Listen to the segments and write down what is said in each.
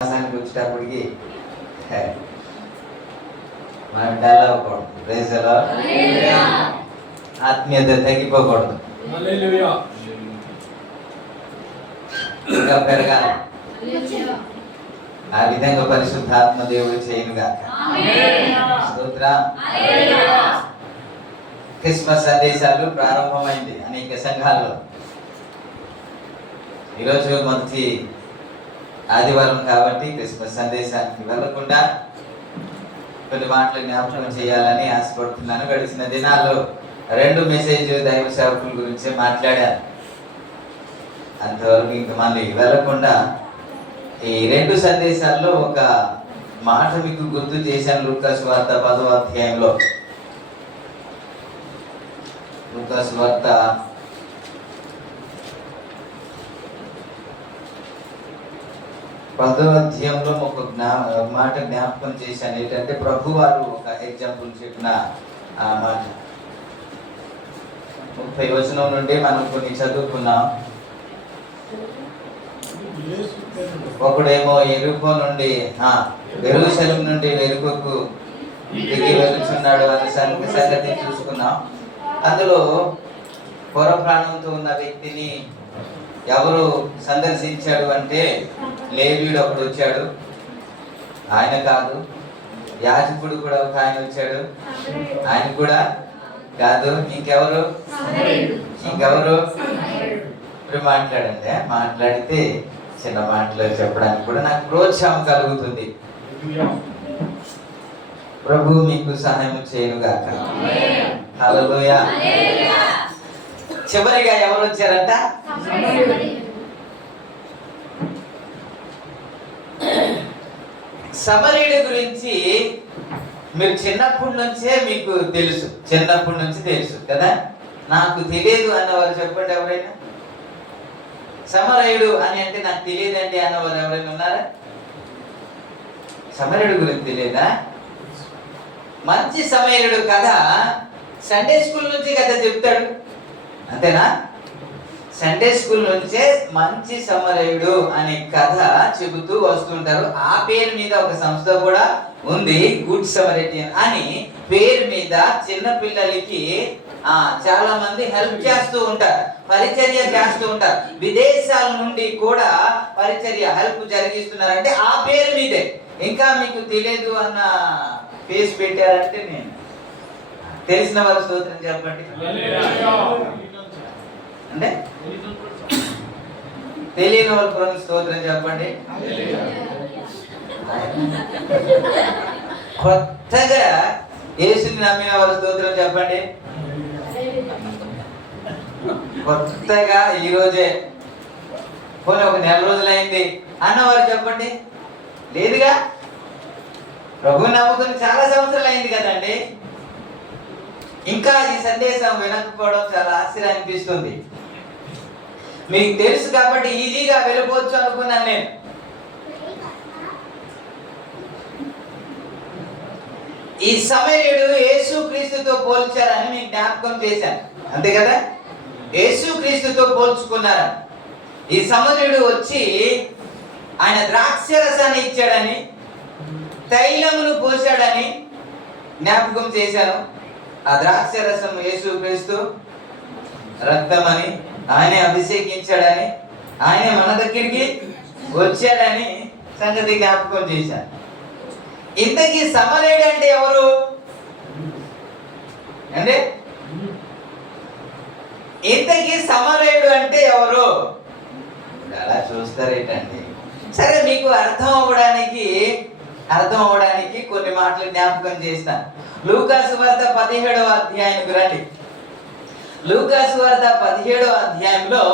వచ్చేటప్పటికి మనం డల్ అవ్వకూడదు. Praise the Lord. ఆత్మీయత తగ్గిపోకూడదు, ఇంకా పెరగాలి. ఆ విధంగా పరిశుద్ధాత్మ దేవుడు చేయనుగా. స్తోత్రం. క్రిస్మస్ సందేశాలు ప్రారంభమైంది అనేక సంఘాల్లో. ఈరోజు మొదటి ఆదివారం కాబట్టి క్రిస్మస్ సందేశానికి వెళ్ళకుండా కొన్ని మాటలు జ్ఞాపకం చేయాలని ఆశపడుతున్నాను. గడిచిన దినాల్లో 2 మెసేజ్ దైవ సేవకుల గురించి మాట్లాడాను. అంతవరకు ఇంక మళ్ళీ వెళ్ళకుండా ఈ 2 సందేశాల్లో ఒక మాట మీకు గుర్తు చేశాను. లూకా సువార్త 10వ అధ్యాయంలో, లూకా సువార్త 10వ అధ్యాయంలో ఒక మాట జ్ఞాపకం చేశాను. ఏంటంటే ప్రభు వారు ఒక ఎగ్జాంపుల్ చెప్పిన ఆ మాట 30 వచనం నుండి మనం కొన్ని చదువుకున్నాం. ఒకడేమో ఎరుకో నుండి యెరూషలేము నుండి వెరుకకు దిగి వెళ్తున్నాడు అనే సంగతి చూసుకున్నాం. అందులో పొర ప్రాణంతో ఉన్న వ్యక్తిని ఎవరు సందర్శించాడు అంటే లేవీయుడు ఒకడు వచ్చాడు. ఆయన కాదు, యాజకుడు కూడా ఒక ఆయన వచ్చాడు. ఆయన కూడా కాదు, ఇంకెవరు ఇప్పుడు మాట్లాడండి. మాట్లాడితే చిన్న మాటలు చెప్పడానికి కూడా నాకు ప్రోత్సాహం కలుగుతుంది. ప్రభు మీకు సహాయం చేయనుగాక. హల్లెలూయా. చివరిగా ఎవరు వచ్చారంట? సమరీయుడి గురించి మీరు చిన్నప్పటి నుంచి తెలుసు కదా. నాకు తెలియదు అన్నవారు చెప్పండి ఎవరైనా. సమరయుడు అని అంటే నాకు తెలియదండి అన్నవారు ఎవరైనా ఉన్నారా? సమరయుడు గురించి తెలియదా? మంచి సమరయుడు కథ సండే స్కూల్ నుంచి కథ చెప్తాడు, అంతేనా? సండే స్కూల్ నుంచే మంచి సమరయుడు అనే కథ చెబుతూ వస్తుంటారు. ఆ పేరు మీద ఒక సంస్థ కూడా ఉంది, గుడ్ సమరైటియన్ అని పేరు మీద చిన్న పిల్లలకి చాలా మంది హెల్ప్ చేస్తూ ఉంటారు, పరిచర్య చేస్తూ ఉంటారు. విదేశాల నుండి కూడా పరిచర్య హెల్ప్ జరిగిస్తున్నారంటే ఆ పేరు మీదే. ఇంకా మీకు తెలియదు అన్న పేజ్ పెట్టారంటే నేను తెలిసిన వారి స్తోత్రం చెప్పండి. అంటే తెలియని వాళ్ళ ప్రభువుకి స్తోత్రం చెప్పండి. కొత్తగా యేసుని నమ్మిన వాళ్ళ స్తోత్రం చెప్పండి. కొత్తగా ఈరోజే పోనీ ఒక నెల రోజులైంది అన్నవారు చెప్పండి. లేదుగా, ప్రభువుని నమ్ముకుని చాలా సంవత్సరాలు అయింది కదండి. ఇంకా ఈ సందేశం వినకపోవడం చాలా ఆశ్చర్యం అనిపిస్తుంది. మీకు తెలుసు కాబట్టి ఈజీగా వెళ్ళిపోవచ్చు అనుకున్నాను నేను. ఈ సమరయుడు యేసుక్రీస్తుతో పోల్చారని మీకు జ్ఞాపకం చేశాను, అంతే కదా. యేసుక్రీస్తుతో పోల్చుకున్నారని. ఈ సమరయుడు వచ్చి ఆయన ద్రాక్ష రసాన్ని ఇచ్చాడని, తైలమును పోశాడని జ్ఞాపకం చేశాను. ఆ ద్రాక్ష రసం యేసుక్రీస్తు రక్తమని, ఆయనే అభిషేకించాడని, ఆయనే మన దగ్గరికి వచ్చాడని సంగతి జ్ఞాపకం చేశాను. ఇంతకీ సమరయుడు అంటే ఎవరు అంటే? ఇంతకీ సమరయుడు అంటే ఎవరు? అలా చూస్తారేటండి. సరే, మీకు అర్థం అవ్వడానికి కొన్ని మాటలు జ్ఞాపకం చేస్తాను. లూకా సువార్త 17వ అధ్యాయానికి రండి. లూకా సువార్త 17వ అధ్యాయంలో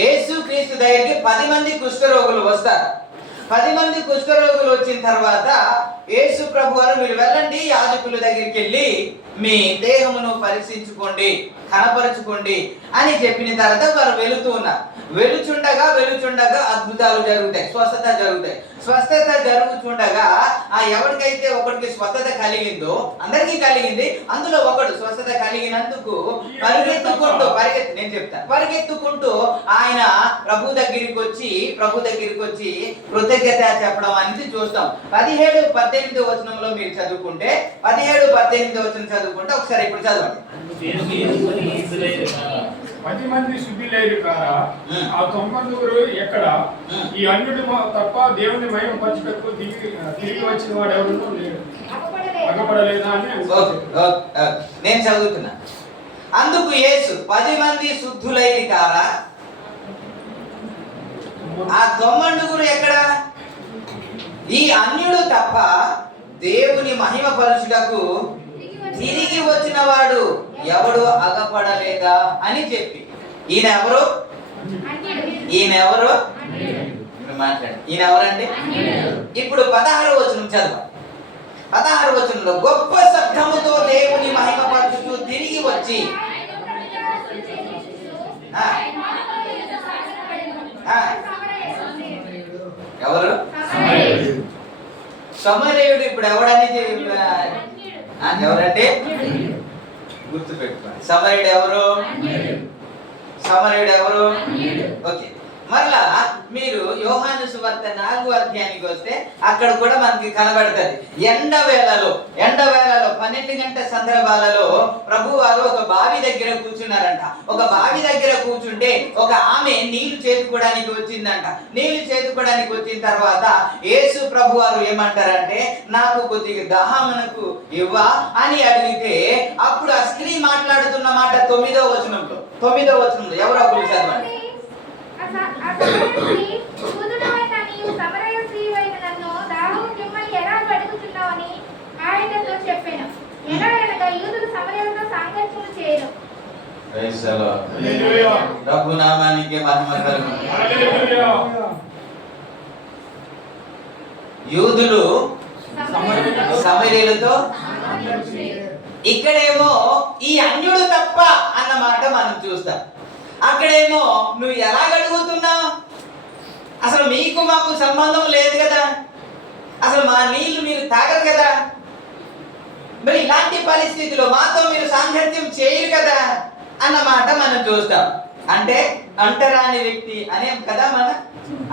యేసుక్రీస్తు దగ్గరికి 10 మంది కుష్ఠరోగులు వస్తారు. 10 మంది కుష్ఠరోగులు వచ్చిన తర్వాత యేసు ప్రభు వారు, మీరు వెళ్ళండి, యాజకుల దగ్గరికి వెళ్ళి మీ దేహమును పరీక్షించుకోండి, కనపరుచుకోండి అని చెప్పిన తర్వాత వారు వెళుతూ ఉన్నారు. వెలుచుండగా అద్భుతాలు జరుగుతాయి, స్వస్థత జరుగుతాయి. స్వస్థత జరుగుతుండగా ఎవరికైతే ఒకటికి స్వస్థత కలిగిందో, అందరికీ కలిగింది, అందులో ఒకడు స్వస్థత కలిగినందుకు పరిగెత్తుకుంటూ ఆయన ప్రభు దగ్గరికి వచ్చి కృతజ్ఞత చెప్పడం అనేది చూస్తాం. 17-18 వచనంలో మీరు చదువుకుంటే, 17-18 వచనం చదువుకుంటే ఒకసారి ఇప్పుడు చదవండి. 10 మంది శుద్ధిలేరు కారా, ఆ 9 ఎక్కడ? ఈ అన్యుడు తప్ప దేవుని మహిమ పరచుటకు తిరిగి వచ్చిన వాడు ఎవరు లేడు, అగపడలేదా అని. నేను చదువుతున్నా. అందుకు యేసు 10 మంది శుద్ధులైరి కారా, ఆ 9 ఎక్కడ? ఈ అన్యుడు తప్ప దేవుని మహిమ పరచుటకు తిరిగి వచ్చిన వాడు ఎవడు అగపడలేదా అని చెప్పి, ఈయన ఎవరు? మాట్లాడి ఈయన ఎవరండి? ఇప్పుడు 16వ వచనం చదవ. 16వ వచనంలో గొప్ప శబ్దముతో దేవుని మహిమ పరచుతూ తిరిగి వచ్చి, ఎవరు? సమరయుడు. ఇప్పుడు ఎవడని ఎవరంటే గుర్తుపెట్టుకోండి. సమరయుడు ఎవరు? ఓకే. మరలా మీరు యోహాను సువార్త 4వ అధ్యాయానికి వస్తే అక్కడ కూడా మనకి కనబడుతుంది. ఎండవేళలో 12 గంటల సందర్భాలలో ప్రభు వారు ఒక బావి దగ్గర కూర్చున్నారంట. ఒక బావి దగ్గర కూర్చుంటే ఒక ఆమె నీళ్లు చేతుకోవడానికి వచ్చిందంట. నీళ్లు చేతుకోవడానికి వచ్చిన తర్వాత యేసు ప్రభు వారు ఏమంటారంటే, నాకు కొద్దిగా దాహమునకు ఇవ్వా అని అడిగితే, అప్పుడు ఆ స్త్రీ మాట్లాడుతున్న మాట 9వ వచనంలో ఎవరో ఒకరు చదవండి. ప్రభు నామానికి మహిమ కలుగును. యూదులు సమరయులతో, ఇక్కడేమో ఈ అన్యుడు తప్ప అన్నమాట మనం చూస్తాం. అక్కడేమో నువ్వు ఎలా అడుగుతున్నావు, అసలు మీకు మాకు సంబంధం లేదు కదా, అసలు మా నీళ్లు మీరు తాగరు కదా, మరి ఇలాంటి పరిస్థితిలో మాతో మీరు సాంగత్యం చేయరు కదా అన్నమాట మనం చూస్తాం. అంటే అంటరాని వ్యక్తి అనే కదా, మన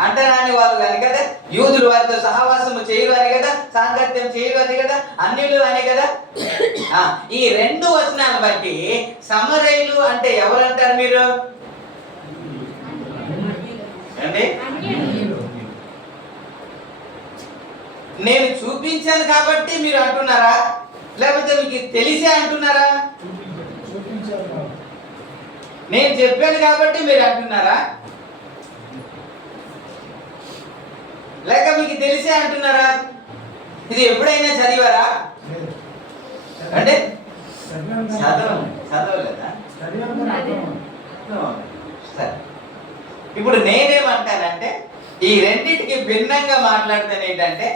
అంటరాని వాళ్ళు అని కదా, యూదులు వారితో సహవాసము చేయరు అని కదా, సాంగత్యం చేయరు అని కదా, అన్యులు అని కదా. ఈ 2 వచనాలను బట్టి సమరయులు అంటే ఎవరంటారు మీరు? నేను చూపించాను కాబట్టి మీరు అంటున్నారా, లేకపోతే మీకు తెలిసే అంటున్నారా? నేను చెప్పాను కాబట్టి మీరు అంటున్నారా, లేక మీకు తెలిసే అంటున్నారా? ఇది ఎప్పుడైనా చదివారా అంటే? చదవలేదా? సరే, ఇప్పుడు నేనేమంటానంటే, ఈ రెండింటికి భిన్నంగా మాట్లాడతాను. ఏంటంటే,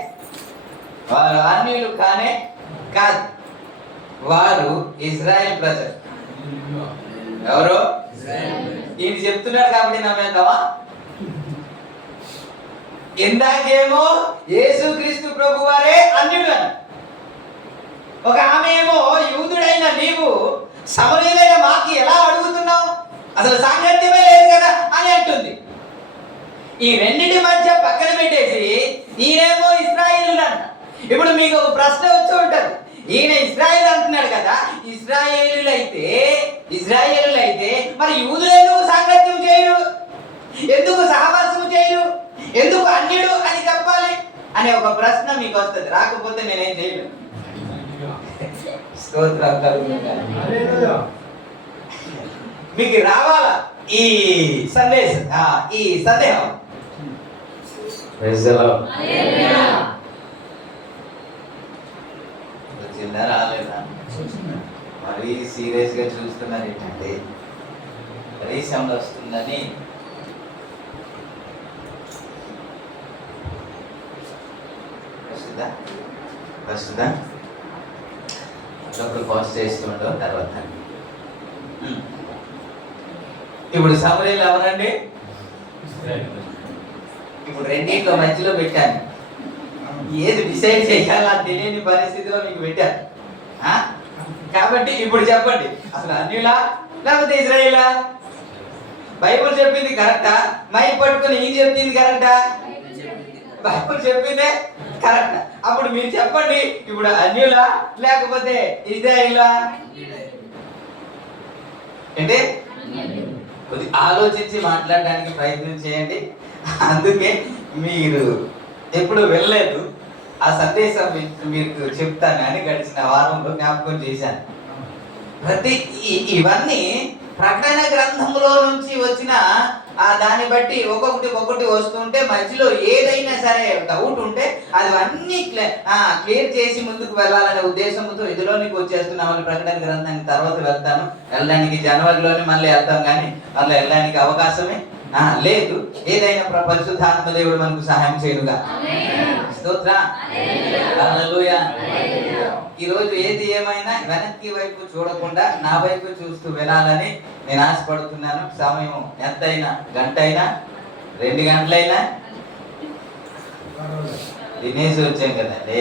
వారు అన్యులు కానే కాదు, వారు ఇజ్రాయెల్ ప్రజలు. ఎవరు? ఈయన చెప్తున్నాడు కాబట్టి నమ్మేద్దామా? ఇందాకేమో యేసుక్రీస్తు ప్రభు వారే అన్యుడు అని, ఒక ఆమె ఏమో యూదుడైన నీవు సమరయులైన మాకు ఎలా అడుగుతున్నావు, అసలు సాంగత్యమే లేదు కదా అని అంటుంది. ఈ రెండింటి మధ్య పక్కన పెట్టేసి ఈయనేమో ఇశ్రాయేలు అంట. ఇప్పుడు మీకు ఒక ప్రశ్న వచ్చి ఉంటుంది, ఈయన ఇశ్రాయేలు అంటున్నాడు కదా, ఇశ్రాయేలులైతే మరి యూదులు ఎందుకు సాంగత్యం చేయరు, ఎందుకు సహవాసము చేయరు, ఎందుకు అన్యుడు అని చెప్పాలి అనే ఒక ప్రశ్న మీకు వస్తుంది. రాకపోతే నేనేం చేయను. మీకు రావాలా ఈ సందేశం, ఈ సందేహం. వచ్చిందా రాలేదా? మరీ సీరియస్ గా చూస్తున్నారు ఏంటంటే, మరీ సౌండ్ వస్తుందని. వస్తుందా? అప్పుడు పోస్ట్ చేస్తుండో తర్వాత. ఇప్పుడు సమరయులు ఎవరండి? ఇప్పుడు రెండింటిలో మధ్యలో పెట్టాను. ఏది డిసైడ్ చేయాలా తెలియని పరిస్థితిలో మీకు పెట్టాను. కాబట్టి ఇప్పుడు చెప్పండి, అసలు అన్యులా లేకపోతే ఇజ్రాయేలా? బైబుల్ చెప్పింది కరెక్టా? మైక్ పట్టుకుని ఏం చెప్పింది కరెక్టా? బైబుల్ చెప్పిందే కరెక్ట్. అప్పుడు మీరు చెప్పండి, ఇప్పుడు అన్యులా లేకపోతే ఇజ్రాయేలా? అంటే కొద్ది ఆలోచించి మాట్లాడడానికి ప్రయత్నం చేయండి. అందుకే మీరు ఎప్పుడు వెళ్ళలేదు, ఆ సందేశం మీకు చెప్తాను అని గడిచిన వారంలో జ్ఞాపకం చేశాను. ఇవన్నీ ప్రకటన గ్రంథంలో నుంచి వచ్చిన దాన్ని బట్టి ఒక్కొక్కటి వస్తుంటే మధ్యలో ఏదైనా సరే డౌట్ ఉంటే అది అన్ని క్లియర్ చేసి ముందుకు వెళ్ళాలనే ఉద్దేశంతో ఇదిలోనికి వచ్చేస్తున్నామని ప్రకటన గ్రంథానికి తర్వాత వెళ్తాను. వెళ్ళడానికి జనవరిలోనే మళ్ళీ వెళ్తాం, కానీ మళ్ళీ వెళ్ళడానికి అవకాశమే లేదు. ఏదైనా పరిశుద్ధాత్మ దేవుడు మనకు సహాయం చేయనుగా. స్తోత్రం. హల్లెలూయా. ఈరోజు ఏది ఏమైనా వెనక్కి వైపు చూడకుండా నా వైపు చూస్తూ వినాలని నేను ఆశపడుతున్నాను. సమయం ఎంతైనా, గంట అయినా 2 గంటలైనా తినేసి వచ్చాం కదండి.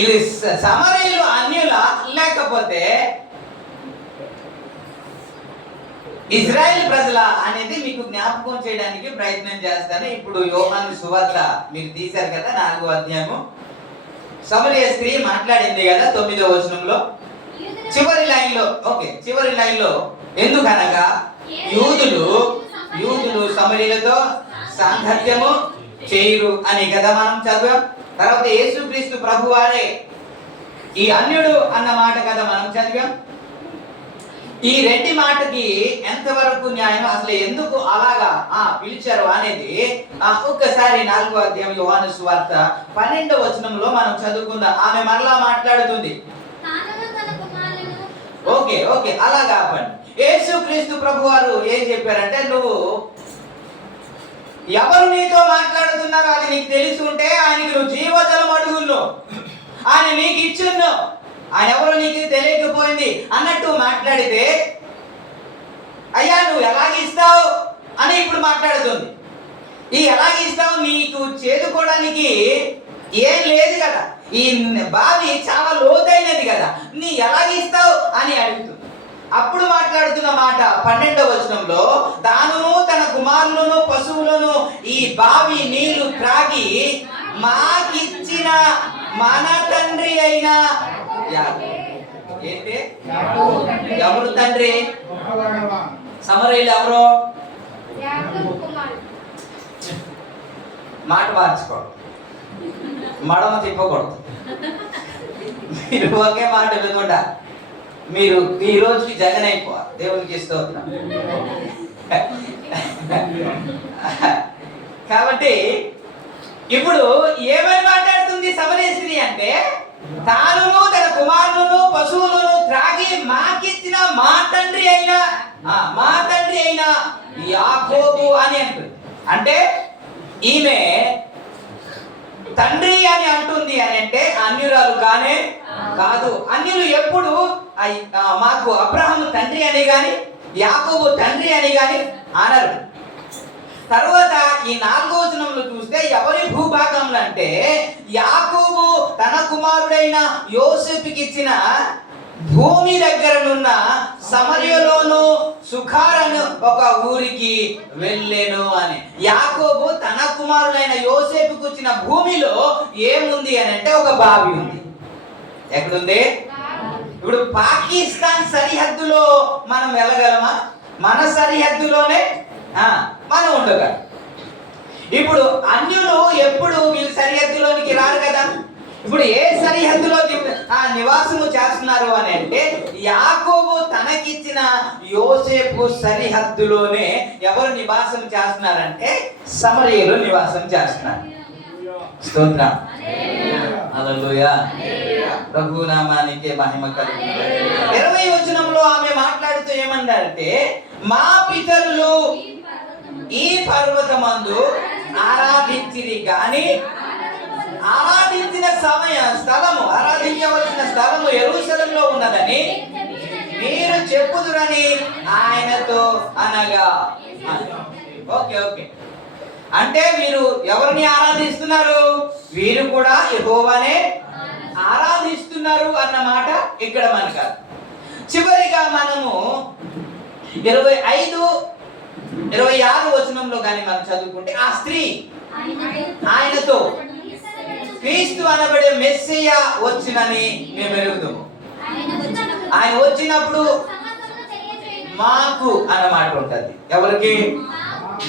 ఇది సమరయులు అన్యులా లేకపోతే ఇజ్రాయెల్ ప్రజల అనేది మీకు జ్ఞాపకం చేయడానికి ప్రయత్నం చేస్తాను. ఇప్పుడు యోహాను సువార్త మీరు తీశారు కదా, 4వ అధ్యాయము. సమరయ స్త్రీ మాట్లాడింది కదా 9వ వచనంలో, చివరి లైన్లో ఎందుకనగా యూదులు సమరయులతో సాంగత్యము చేయరు అని కదా మనం చదివాం. తర్వాత యేసుక్రీస్తు ప్రభువారే ఈ అన్యుడు అన్న మాట కదా మనం చదివాం. ఈ 2 మాటకి ఎంతవరకు న్యాయం, అసలు ఎందుకు అలాగా పిలిచారు అనేది ఒక్కసారి 4వ అధ్యాయం యోహాను సువార్త 12వ వచనంలో మనం చదువుకుందాం. ఆమె మరలా మాట్లాడుతుంది. ఓకే అలా కాపండి. యేసుక్రీస్తు ప్రభువారు ఏం చెప్పారంటే, నువ్వు ఎవరు నీతో మాట్లాడుతున్నారో అది నీకు తెలిసి ఉంటే ఆయనకి నువ్వు జీవజలం అడుగుల్లో ఆయన నీకు ఇచ్చును, ఆయన ఎవరో నీకు తెలియకపోయింది అన్నట్టు మాట్లాడితే, అయ్యా నువ్వు ఎలాగిస్తావు అని ఇప్పుడు మాట్లాడుతుంది. ఈ ఎలాగిస్తావు, నీకు చేదుకోవడానికి ఏం లేదు కదా, ఈ బావి చాలా లోతైనది కదా, నీ ఎలాగిస్తావు అని అడుగుతుంది. అప్పుడు మాట్లాడుతున్న మాట 12వ వచనంలో, తానును తన కుమారులను పశువులను ఈ బావి నీళ్లు త్రాగి మాకిచ్చిన మన తండ్రి అయిన ఏంటి, ఎవరు తండ్రి? సమరయులు ఎవరు? మాట మార్చుకోడు, మడమ తిప్పకూడదు. మీరు ఒకే మాట వినకుండా మీరు ఈ రోజుకి జగన్ అయిపోవాలి. దేవునికి స్తోత్రం. కాబట్టి ఇప్పుడు ఏమని మాట్లాడుతుంది సమరయ స్త్రీ అంటే, తానును తన కుమారులను పశువులను త్రాగి మాకిచ్చిన మా తండ్రి అయిన యాకోబు అని అంటుంది. అంటే ఈమె తండ్రి అని అంటుంది అని అంటే అన్యురాలు కానే కాదు. అన్యులు ఎప్పుడు మాకు అబ్రహాము తండ్రి అని గాని యాకోబు తండ్రి అని గాని అనరు. తర్వాత ఈ 4వ వచనంలో చూస్తే ఎవరి భూభాగంలో అంటే, యాకోబు తన కుమారుడైన యోసేపుకి ఇచ్చిన భూమి దగ్గరనున్న సమరయలోను సుఖారను ఒక ఊరికి వెళ్ళెను అని. యాకోబు తన కుమారుడైన యోసేపుకి ఇచ్చిన భూమిలో ఏముంది అని అంటే ఒక బావి ఉంది. ఎక్కడుంది? ఇప్పుడు పాకిస్తాన్ సరిహద్దులో మనం వెళ్ళగలమా? మన సరిహద్దులోనే మనం ఉండగలం. ఇప్పుడు అన్యులు ఎప్పుడు వీళ్ళ సరిహద్దులోనికి రారు కదా. ఇప్పుడు ఏ సరిహద్దులో నివాసము చేస్తున్నారు అని అంటే, యాకోబు తనకిచ్చిన యోసేపు సరిహద్దులోనే ఎవరు నివాసం చేస్తున్నారంటే సమరయులు నివాసం చేస్తున్నారు. స్తోత్రం. హల్లెలూయా. ప్రభు నామానికి మహిమ కలుగును. 20వ వచనంలో ఆమె మాట్లాడుతూ ఏమన్నారంటే, మా పితరులు ఈ పర్వతమందు ఆరాధించిరి గాని ఆరాధించిన స్థలము ఆరాధించవలసిన స్థలము యెరూషలేములో ఉన్నదని మీరు చెప్పుదురని ఆయనతో అనగా. ఓకే ఓకే, అంటే మీరు ఎవరిని ఆరాధిస్తున్నారు? వీరు కూడా యెహోవానే ఆరాధిస్తున్నారు అన్నమాట ఇక్కడ మనకు. చివరిగా మనము 25, 26 వచనంలో కానీ మనం చదువుకుంటే, ఆ స్త్రీ ఆయనతో క్రీస్తు అనబడే మెస్సియా వచ్చినని మేము ఎరుగుతాము. ఆయన వచ్చినప్పుడు మాకు అన్నమాట ఉంటది. ఎవరికి?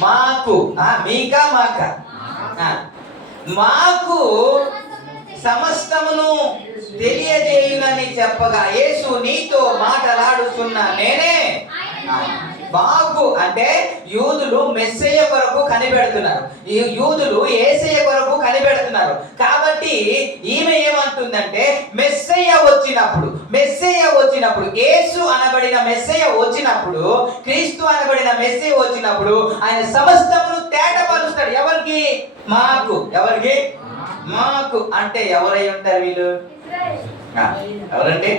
మాకు. మీకా మాకా? మాకు సమస్తమును తెలియజేయునని చెప్పగా, యేసు నీతో మాటలాడుతున్న నేనే. మాకు అంటే యూదులు మెస్సయ్య కొరకు కనిపెడుతున్నారు, ఈ యూదులు యేసయ్య కొరకు కనిపెడుతున్నారు. కాబట్టి ఈమె ఏమంటుందంటే, మెస్సయ్య వచ్చినప్పుడు యేసు అనబడిన మెస్సయ్య వచ్చినప్పుడు, క్రీస్తు అనబడిన మెస్సయ్య వచ్చినప్పుడు ఆయన సమస్తమును తేటపరుస్తాడు. ఎవరికి? మాకు. ఎవరికి? మాకు. అంటే ఎవరై ఉంటారు వీళ్ళు? ఎవరండి?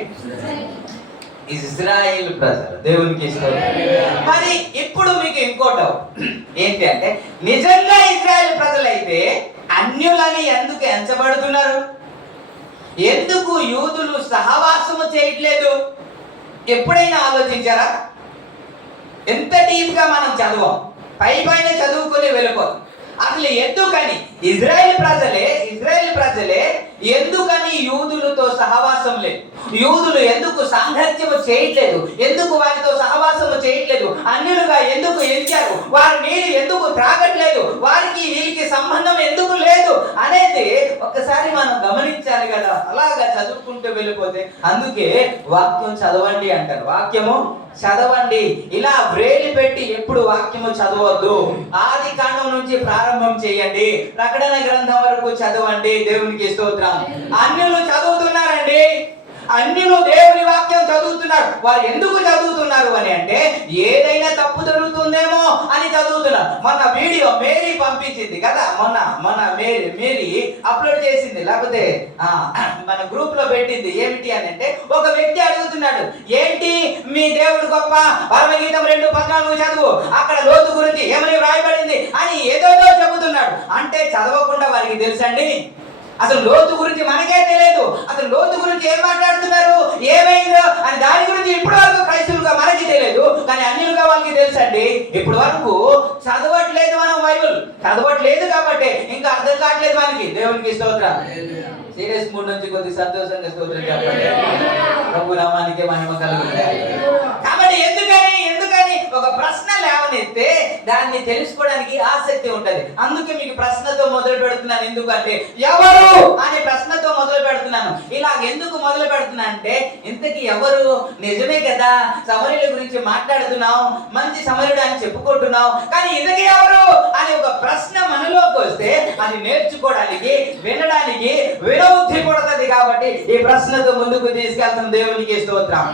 ఇజ్రాయేల్ ప్రజలు. దేవునికి ఇష్టం. మరి ఇప్పుడు మీకు ఇంకోటి ఏంటి అంటే, నిజంగా ఇజ్రాయేల్ ప్రజలైతే అన్యులని ఎందుకు ఎంచబడుతున్నారు? ఎందుకు యూదులు సహవాసము చేయట్లేదు? ఎప్పుడైనా ఆలోచించారా? ఎంత డీప్ గా మనం చదవం, పైన చదువుకొని వెళ్ళిపోతాం. అసలు ఎందుకని ఇజ్రాయేల్ ప్రజలే ఎందుకని యూదులతో సహవాసం లేదు? యూదులు ఎందుకు సాంగత్యము చేయట్లేదు? ఎందుకు వారితో సహవాసము చేయట్లేదు? అన్యులుగా ఎందుకు ఎంచారు? వారు నీరు ఎందుకు త్రాగట్లేదు? వారికి వీరికి సంబంధం ఎందుకు లేదు అనేది ఒక్కసారి మనం గమనించాలి కదా. అలాగా చదువుకుంటూ వెళ్ళిపోతే, అందుకే వాక్యం చదవండి అంటారు. వాక్యము చదవండి. ఇలా వ్రేలి పెట్టి ఎప్పుడు వాక్యము చదవద్దు. ఆది కాండం నుంచి ప్రారంభం చేయండి, ప్రకటన గ్రంథం వరకు చదవండి. దేవునికి స్తోత్రం. అన్యులు చదువుతున్నారండి, అన్యులు దేవుని వాక్యం చదువుతున్నారు. వారు ఎందుకు చదువుతున్నారు అని అంటే, ఏదైనా తప్పు జరుగుతుందేమో అని చదువుతున్నారు. మొన్న వీడియో మేరీ పంపించింది కదా, మొన్న మేరీ అప్లోడ్ చేసింది, లేకపోతే మన గ్రూప్ లో పెట్టింది. ఏమిటి అని అంటే, ఒక వ్యక్తి అడుగుతున్నాడు, ఏంటి మీ దేవుడు గొప్ప, పరమగీతం 2:14 చదువు, అక్కడ లోతు గురించి ఏమని వ్రాయబడింది అని ఏదోదో చెబుతున్నాడు. అంటే చదవకుండా వారికి తెలుసండి? అసలు లోతు గురించి మనకే తెలియదు. అసలు లోతు గురించి ఏం మాట్లాడుతున్నారు, ఏమైందో అని దాని గురించి ఇప్పటి వరకు క్రైస్తవులుగా మనకి తెలియదు, కానీ అన్యులుగా వాళ్ళకి తెలుసండి. ఇప్పటి వరకు చదవట్లేదు, మనం బైబిల్ చదవట్లేదు కాబట్టి ఇంకా అర్థం కావట్లేదు మనకి. దేవునికి స్తోత్రం. సీరియస్ మూడ్ నుంచి కొద్ది సంతోషంగా స్తోత్రం చెప్పండి. ప్రభు నామానికి మహిమ కలుగుతుంది. కాబట్టి ఎందుకని ఒక ప్రశ్న లేవనెత్తే దాన్ని తెలుసుకోవడానికి ఆసక్తి ఉంటది. అందుకే మీకు ప్రశ్నతో మొదలు పెడుతున్నాను. ఎందుకంటే ఎవరు అనే ప్రశ్నతో మొదలు పెడుతున్నాను. ఇలా ఎందుకు మొదలు పెడుతున్నా అంటే, ఇంతకీ ఎవరు? నిజమే కదా, సమరయుల గురించి మాట్లాడుతున్నాం, మంచి సమరయుడు అని చెప్పుకుంటున్నాం, కానీ ఇంతకీ ఎవరు అని ఒక ప్రశ్న మనలోకి వస్తే అది నేర్చుకోవడానికి, వినడానికి వినబుద్ధి పడుతుంది. కాబట్టి ఈ ప్రశ్నతో ముందుకు తీసుకెళ్తాం. దేవునికి స్తోత్రం.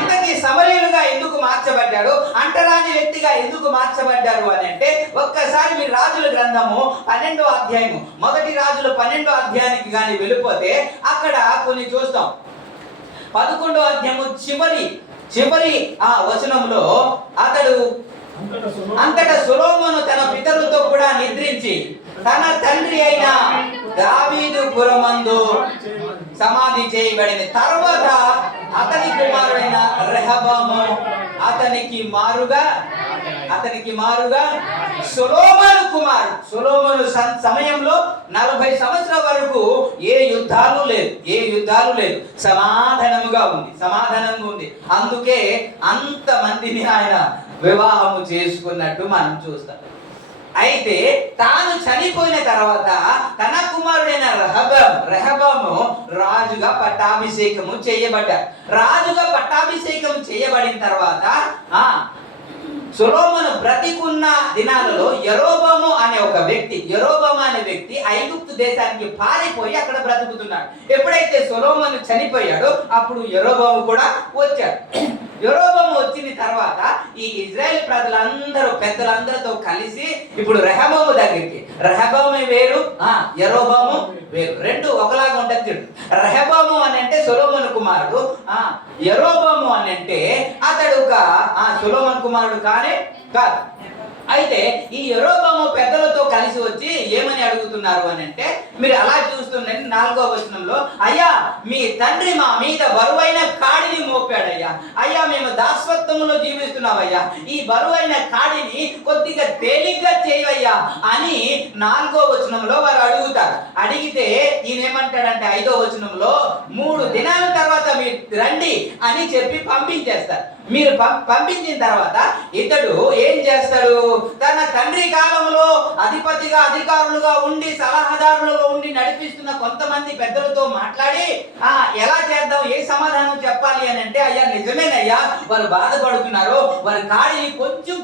ఇంతకీ సమరయులుగా ఎందుకు మార్చబడ్డాడు, అంటరాని వ్యక్తిగా ఎందుకు మార్చబడ్డారు అని అంటే, ఒక్కసారి మీరు రాజుల గ్రంథము 12వ అధ్యాయము, మొదటి రాజుల 12వ అధ్యాయానికి కానీ వెళ్ళిపోతే అక్కడ కొన్ని చూస్తాం. 11వ అధ్యాయము చివరి ఆ వచనంలో, అంతటా సొలొమోను తన పితరులతో కూడా నిద్రించి తన తండ్రి అయిన దావీదు పురమందు సమాధి చేయబడింది. తర్వాత అతని కుమారుడైన రెహబాము అతనికి మారుగా సొలొమోను కుమారుడు. సొలొమోను సమయంలో 40 సంవత్సరాల వరకు ఏ యుద్ధాలు లేదు, సమాధానంగా ఉంది. అందుకే అంత మందిని ఆయన వివాహము చేసుకున్నట్టు మనం చూస్తాం. అయితే తాను చనిపోయిన తర్వాత తన కుమారుడైన రెహబాము రాజుగా పట్టాభిషేకము చేయబడ్డాడు. రాజుగా పట్టాభిషేకం చేయబడిన తర్వాత సొలొమోను బ్రతికున్న దినాలలో యరొబాము అనే వ్యక్తి ఐగుప్తు దేశానికి పారిపోయి అక్కడ బ్రతుకుతున్నాడు. ఎప్పుడైతే సొలొమోను చనిపోయాడో అప్పుడు యరొబాము కూడా వచ్చాడు. యరొబాము వచ్చిన తర్వాత ఈ ఇజ్రాయెల్ ప్రజలందరూ పెద్దలందరితో కలిసి ఇప్పుడు రెహబాము దగ్గరికి, రెహబాము వేరు యరొబాము వేరు, రెండు ఒకలాగా ఉంటుంది చూడు. రెహబాము అని అంటే సొలొమోను కుమారుడు, యరొబాము అని అంటే అతడు సొలొమోను కుమారుడు కానే కాదు. అయితే ఈ యరొబాము పెద్దలతో కలిసి వచ్చి ఏమని అడుగుతున్నారు అని అంటే, మీరు అలా చూస్తుండండి 4వ వచనంలో, అయ్యా మీ తండ్రి మా మీద బరువైన కాడిని మోపాడయ్యా, అయ్యా మేము దాసత్వంలో జీవిస్తున్నామయ్యా, ఈ బరువైన కాడిని కొద్దిగా తేలిగ్గా చేయవయ్యా అని 4వ వచనంలో వారు అడుగుతారు. అడిగితే ఈయన ఏమంటాడంటే 5వ వచనంలో 3 దినాల తర్వాత మీరు రండి అని చెప్పి పంపించేస్తారు. మీరు పంపించిన తర్వాత ఇతడు ఏం చేస్తాడు, తన తండ్రి కాలంలో అధిపతిగా అధికారులుగా ఉండి సలహాదారులుగా ఉండి నడిపిస్తున్న కొంతమంది పెద్దలతో మాట్లాడి ఎలా చేద్దాం, ఏ సమాధానం చెప్పాలి అని అంటే, అయ్యా నిజమేనయ్యా వారు బాధపడుతున్నారు, వారి కాడిని కొంచెం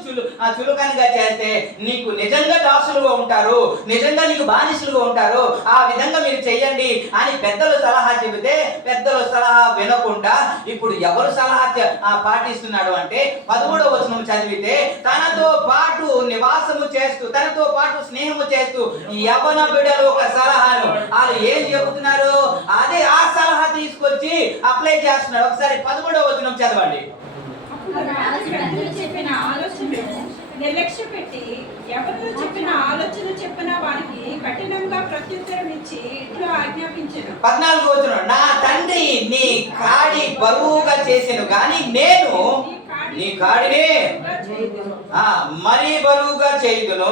చులకనగా చేస్తే నీకు నిజంగా దాసులుగా ఉంటారు, నిజంగా నీకు బానిసలుగా ఉంటారు, ఆ విధంగా మీరు చెయ్యండి అని పెద్దలు సలహా చెబితే పెద్దల సలహా వినకుండా ఇప్పుడు ఎవరు సలహా పాటిస్తున్నాడు అంటే 13వ వచనం చదివితే, తనతో పాటు నివాసము చేస్తూ తనతో పాటు స్నేహము చేస్తూ యవ్వన బిడ్డలు ఒక సలహాను వాళ్ళు ఏం చెబుతున్నారు అదే ఆ సలహా తీసుకొచ్చి అప్లై చేస్తున్నారు. ఒకసారి 13వ వచనం చదవండి. చెప్పిన ఆలోచన నిర్లక్ష్య పెట్టి ఎవరు చెప్పిన ఆలోచన చెప్పిన వారికి కఠినంగా ప్రత్యుత్తరం ఇచ్చి ఇట్లా ఆజ్ఞాపించారు. 14వ వచనం, నా తండ్రి నీ కాడి బరువుగా చేసెను గాని నేను నీ కాడిని మరీ బరువుగా చేయుదును,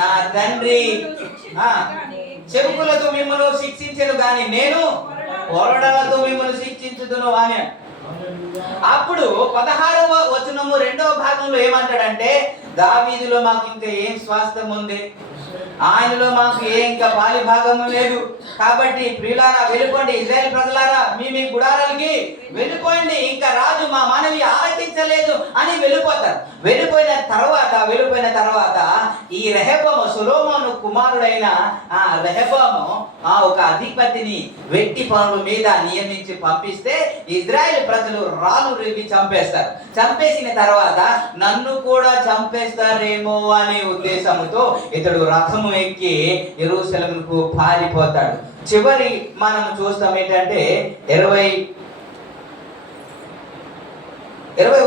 నా తండ్రి చెరుకులతో మిమ్మల్ని శిక్షించను గాని నేను కొరడలతో మిమ్మల్ని శిక్షించుదును అని. అప్పుడు 16వ వచనము 2వ భాగంలో ఏమంటాడంటే, దావీదులో మాకు ఇంకా ఏం స్వాస్థ్యం ఉంది, ఆయనలో మాకు ఇంకా పాలి భాగము లేదు, కాబట్టి ప్రియులారా వెళ్ళిపోండి, ఇశ్రాయేలు ప్రజలారా మీ గుడారాలకి వెళ్ళిపోండి, ఇంకా రాజు మా మనవి ఆలకించలేదు అని వెళ్ళిపోతారు. వెళ్ళిపోయిన తర్వాత ఈ రెహబాము సొలొమోను కుమారుడైన రెహబాము ఒక అధిపతిని వెట్టి పనుల మీద నియమించి పంపిస్తే ఇజ్రాయెల్ ప్రజలు రాళ్ళు రేపి చంపేస్తారు. చంపేసిన తర్వాత నన్ను కూడా చంపేస్తారేమో అనే ఉద్దేశంతో ఇతడు రథము ఎక్కి యెరూషలేముకు పారిపోతాడు. చివరి మనం చూస్తాం ఏంటంటే 20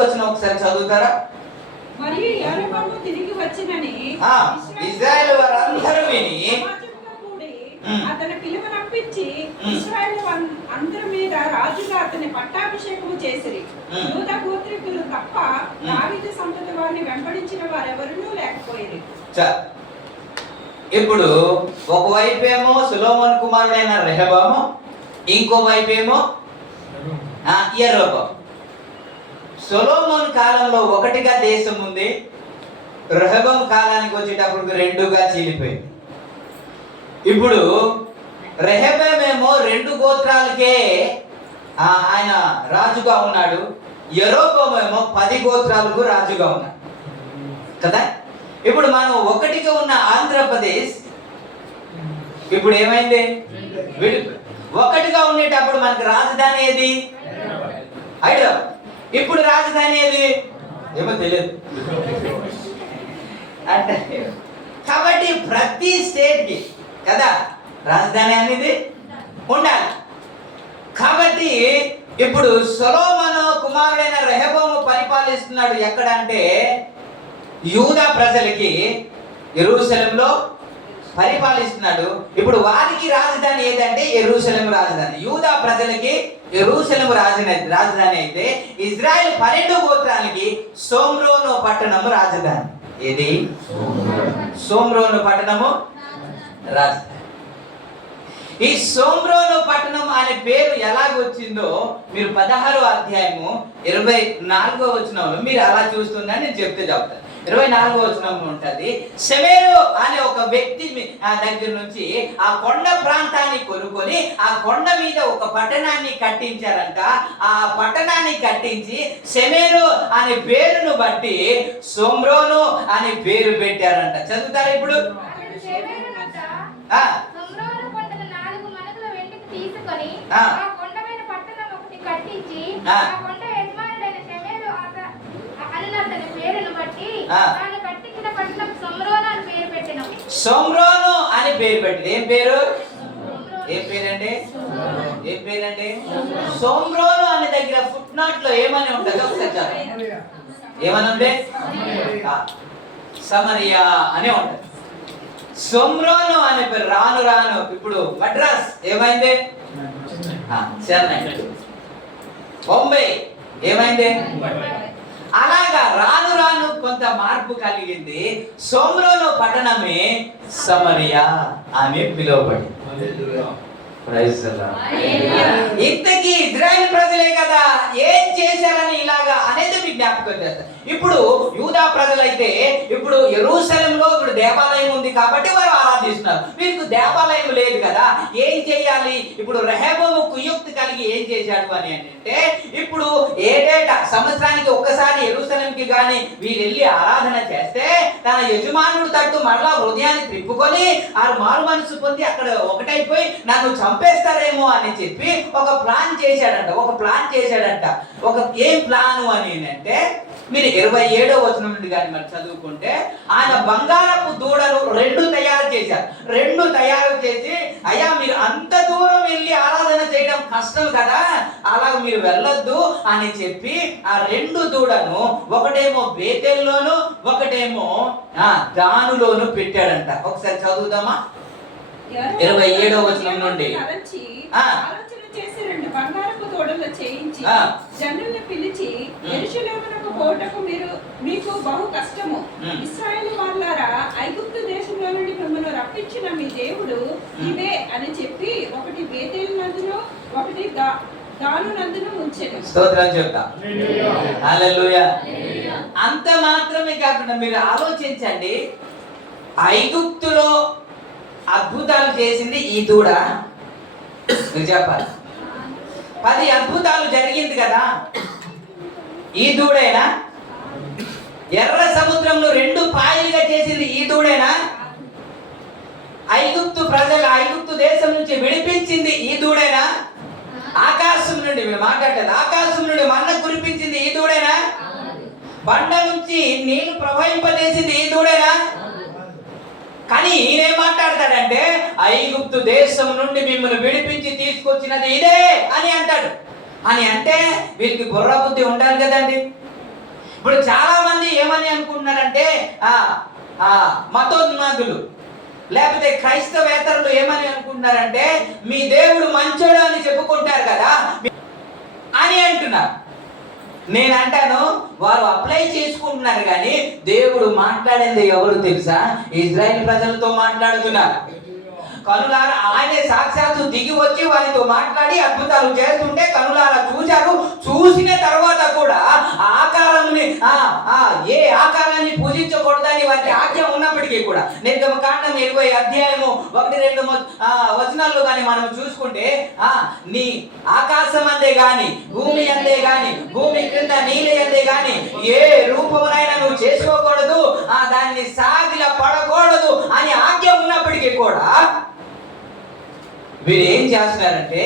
వచనం ఒకసారి చదువుతారా? మరియు యెరొబాము తిరిగి వచ్చినని ఇశ్రాయేలు వారందరూ విని అతని పిలువనంపించి ఇశ్రాయేలు అందరి మీద రాజుగా అతని పట్టాభిషేకము చేసిరి. యూదా గోత్రికులు తప్ప దావీదు సంతతి వారిని వెంబడించిన వారెవరూ లేకపోయిరి. ఇప్పుడు ఒకవైపేమో సొలొమోను కుమారుడైన రెహబాము, ఇంకో వైపేమో యెరొబాము. సొలొమోను కాలంలో ఒకటిగా దేశం ఉంది, రెహబాము కాలానికి వచ్చేటప్పుడు రెండుగా చీలిపోయింది. ఇప్పుడు రెహబామేమో 2 గోత్రాలకే ఆయన రాజుగా ఉన్నాడు, యెరొబామేమో 10 గోత్రాలకు రాజుగా ఉన్నాడు కదా. ఇప్పుడు మనం ఒకటిగా ఉన్న ఆంధ్రప్రదేశ్ ఇప్పుడు ఏమైంది, ఒకటిగా ఉండేటప్పుడు మనకి రాజధాని ఏది, హైదరాబాద్. ఇప్పుడు రాజధాని ఏది ఏమో తెలియదు అంటే, కాబట్టి ప్రతి స్టేట్ కి కదా రాజధాని అనేది ఉండాలి. కాబట్టి ఇప్పుడు సొలొమోను కుమారుడైన రెహబాము పరిపాలిస్తున్నాడు ఎక్కడ అంటే యూదా ప్రజలకి యెరూషలేములో పరిపాలిస్తున్నాడు. ఇప్పుడు వారికి రాజధాని ఏదంటే యెరూషలేము రాజధాని, యూదా ప్రజలకి యెరూషలేము రాజధాని అయితే ఇజ్రాయెల్ 12 గోత్రాలకి షోమ్రోను పట్టణము రాజధాని. ఏది షోమ్రోను పట్టణము రాజధాని. ఈ షోమ్రోను పట్టణం అనే పేరు ఎలాగొచ్చిందో మీరు 16వ అధ్యాయము 24వ వచనంలో మీరు అలా చూస్తుందని నేను చెప్తాను. 24వ వచనంలో ఉంటది, షెమెరు అనే ఒక వ్యక్తి దగ్గర నుంచి ఆ కొండ ప్రాంతాన్ని కొనుక్కొని ఆ కొండ మీద ఒక పట్టణాన్ని కట్టించారంట. ఆ పట్టణాన్ని కట్టించి షెమెరు అనే పేరును బట్టి షోమ్రోను అనే పేరు పెట్టారంట. చదువుతారా ఇప్పుడు? తీసుకొని ఆ కొండమైన పట్టణం ఒకటి కట్టించి ఆ కొండ యజమానుడైన షెమెరు అతని పేరు దాన్ని కట్టించిన పట్టణం షోమ్రోను అని పేరు పెట్టెను. షోమ్రోను అని పేరు పెట్టింది. ఏం పేరు? ఏం పేరండి? ఏం పేరండి? షోమ్రోను అనే దగ్గర ఫుట్ నోట్ లో ఏమని ఉంటుంది ఒకసారి చదవండి. ఏమని ఉంటే సమరియా అనే ఉంటుంది. షోమ్రోను అనే పేరు రాను రాను ఇప్పుడు మద్రాస్ ఏమైంది? చెన్నై. బొంబై ఏమైంది? అలాగా రాను రాను కొంత మార్పు కలిగింది. షోమ్రోను పట్టణమే సమరియా అని పిలువబడింది. Praise the Lord. ఇంతకీ ఇజ్రాయెల్ ప్రజలే కదా ఏం చేశారని ఇలాగా అనేది మీకు జ్ఞాపకం చేస్తారు. ఇప్పుడు యూదా ప్రజలైతే ఇప్పుడు యెరూషలేములో ఇప్పుడు దేవాలయం ఉంది కాబట్టి వారు ఆరాధిస్తున్నారు. వీరికి దేవాలయం లేదు కదా, ఏం చేయాలి? ఇప్పుడు రెహోబోము కుయుక్తి కలిగి ఏం చేశాడు అని అంటే ఇప్పుడు ఏటేటా సంవత్సరానికి ఒక్కసారి యెరూషలేంకి గాని వీరు వెళ్ళి ఆరాధన చేస్తే తన యజమానుడు తట్టు మరలా హృదయాన్ని తిప్పుకొని ఆ మారు మనసు పొంది అక్కడ ఒకటైపోయి నన్ను చంపేస్తారేమో అని చెప్పి ఒక ప్లాన్ చేశాడంట. ఒక ఏం ప్లాను అని అంటే మీరు 27వ వచనం నుండి కానీ మరి చదువుకుంటే ఆయన బంగారపు దూడలు 2 తయారు చేశారు. 2 తయారు చేసి అయ్యా మీరు అంత దూరం వెళ్ళి ఆరాధన చేయడం కష్టం కదా, అలా మీరు వెళ్ళొద్దు అని చెప్పి ఆ 2 దూడను ఒకటేమో బేతేల్లోను ఒకటేమో దానులోను పెట్టాడంట. ఒకసారి చదువుదామా 27వ వచనం నుండి. ఆలోచన చేసి 2 బంగారపు దూడలు చేయించి జనులను పిలిచి యెరూషలేమునకు పోవుటకు మీకు బహు కష్టము. ఇశ్రాయేలు వారులారా, ఐగుప్తు దేశంలో నుండి మిమ్మల్ని రప్పించిన మీ దేవుడు ఇవే అని చెప్పి ఒకటి బేతేలు నందును ఒకటి దాను నందును ఉంచెను. స్తోత్రం చెప్తా. హల్లెలూయా. అంత మాత్రమే కాకుండా మీరు ఆలోచించండి, ఐగుప్తులో అద్భుతాలు చేసింది ఈ దూడ. మీరు చెప్పాలి 10 అద్భుతాలు జరిగింది కదా, ఈ దూడేనా? ఎర్ర సముద్రంలో 2 పాయలుగా చేసింది ఈ దూడేనా? ఐగుప్తు దేశం నుంచి విడిపించింది ఈ దూడేనా? ఆకాశం నుండి మీరు మాట్లాడలేదు, ఆకాశం నుండి మన్న కురిపించింది ఈ దూడేనా? బండ నుంచి నీళ్లు ప్రవహింపజేసింది ఈ దూడేనా? కానీ ఈయనేం మాట్లాడతాడంటే ఐగుప్తు దేశం నుండి మిమ్మల్ని విడిపించి తీసుకొచ్చినది ఇదే అని అంటాడు. అని అంటే వీరికి బుర్ర బుద్ధి ఉండాలి కదండి. ఇప్పుడు చాలా మంది ఏమని అనుకుంటున్నారంటే మతోన్మాదులు లేకపోతే క్రైస్తవేతరులు ఏమని అనుకుంటున్నారంటే మీ దేవుడు మంచోడు అని చెప్పుకుంటారు కదా అని అంటున్నారు. నేను అంటాను వారు అప్లై చేసుకుంటున్నారు కానీ దేవుడు మాట్లాడింది ఎవరు తెలుసా? ఇజ్రాయెల్ ప్రజలతో మాట్లాడుతున్నారు. కనులారా ఆయనే సాక్షాత్తు దిగి వచ్చి వారితో మాట్లాడి అద్భుతాలు చేస్తుంటే కనులారా చూశారు. చూసిన తర్వాత కూడా ఆకారాన్ని ఏ ఆకారాన్ని పూజించకూడదని వారికి ఆజ్ఞ ఉన్నప్పటికీ కూడా నిర్గమకాండం 20 అధ్యాయము 1-2 వచనాల్లో కానీ మనం చూసుకుంటే నీ ఆకాశం అందే గాని భూమి అందే గాని భూమి క్రింద నీళ్ళ అందే గాని ఏ రూపమునైనా నువ్వు చేసుకోకూడదు, దాన్ని సాగిల పడకూడదు అని ఆజ్ఞ ఉన్నప్పటికీ కూడా వీరు ఏం చేస్తున్నారంటే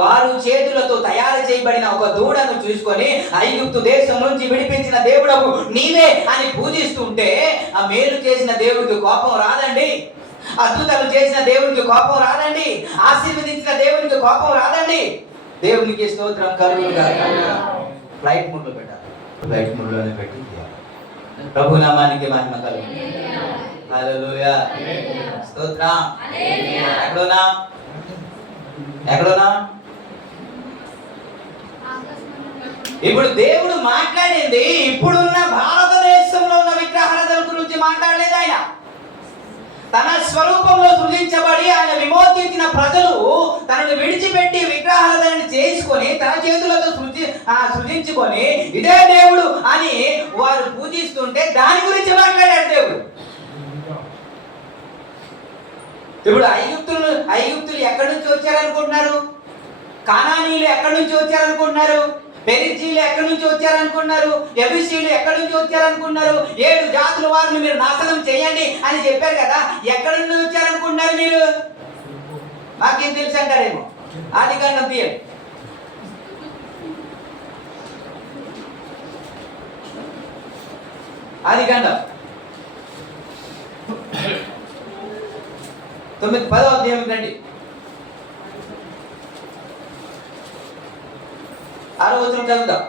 వారు చేతులతో తయారు చేయబడిన ఒక దూడను చూసుకొని ఐగుప్తు దేశం నుంచి విడిపించిన దేవుడవు నీవే అని పూజిస్తుంటే ఆ మేలు చేసిన దేవుడికి కోపం రాదండి? అద్భుతాలు చేసిన దేవుడికి కోపం రాదండి? ఆశీర్వదించిన దేవుడికి కోపం రాదండి? దేవునికి స్తోత్రం కలుగునుగాక. ఫ్లైట్ మోడ్లో పెట్టాలి, ఫ్లైట్ మోడ్లోనే పెట్టి ప్రభు నామానికి మహిమ కలుగు. హల్లెలూయా. స్తోత్రం. ఎక్కడున్నా ఇప్పుడు దేవుడు మాట్లాడింది ఇప్పుడున్న భారతదేశంలో ఉన్న విగ్రహారాధన గురించి మాట్లాడలేదు. ఆయన తన స్వరూపంలో సృజించబడి ఆయన విమోచించిన ప్రజలు తనను విడిచిపెట్టి విగ్రహారాధన చేసుకొని తన చేతులతో సృజించుకొని ఇదే దేవుడు అని వారు పూజిస్తుంటే దాని గురించి మాట్లాడాడు దేవుడు. ఇప్పుడు ఐగుప్తులు ఎక్కడి నుంచి వచ్చారనుకుంటున్నారు? కానానీయులు ఎక్కడి నుంచి వచ్చారనుకుంటున్నారు? పెరిజీలు ఎక్కడి నుంచి వచ్చారనుకున్నారు? యెబూసీయులు ఎక్కడి నుంచి వచ్చారనుకున్నారు? 7 జాతుల వారిని మీరు నాశనం చేయండి అని చెప్పారు కదా, ఎక్కడి నుంచి వచ్చారనుకుంటున్నారు మీరు? మాకేం తెలుసు అంటారేమో. ఆదికాండం తీయండి. ఆదికాండం 10వ అధ్యాయం రండి. 6వ వచనం చదువుదాం.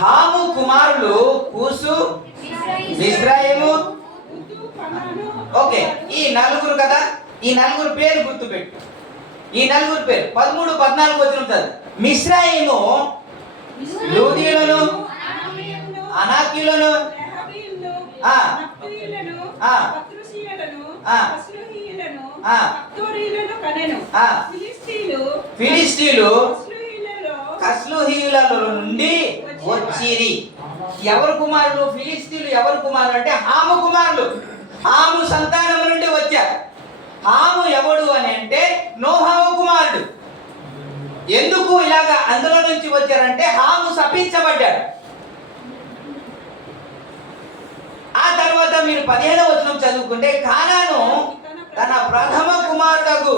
హాము కుమారులు కూసు, మిస్రాయిము. ఓకే, ఈ నలుగురు కదా, ఈ నలుగురు పేరు గుర్తుపెట్టు. ఈ నలుగురు పేరు 13, 14 వచనం చదువు. మిస్రాయిము లూదీయులను, అనాకీయులను, ఫిలిష్తీయులు కస్లుహీయుల నుండి వచ్చిరి. ఎవరు కుమారులు? ఫిలిష్తీయులు ఎవరు కుమారులు అంటే హాము కుమారులు. హాము సంతానం నుండి వచ్చారు. హాము ఎవడు అని అంటే నోహాము కుమారుడు. ఎందుకు ఇలాగా అందులో నుంచి వచ్చారంటే హాము శపించబడ్డాడు. ఆ తర్వాత మీరు 15వ వచనం చదువుకుంటే కానాను తన ప్రథమ కుమారుడకు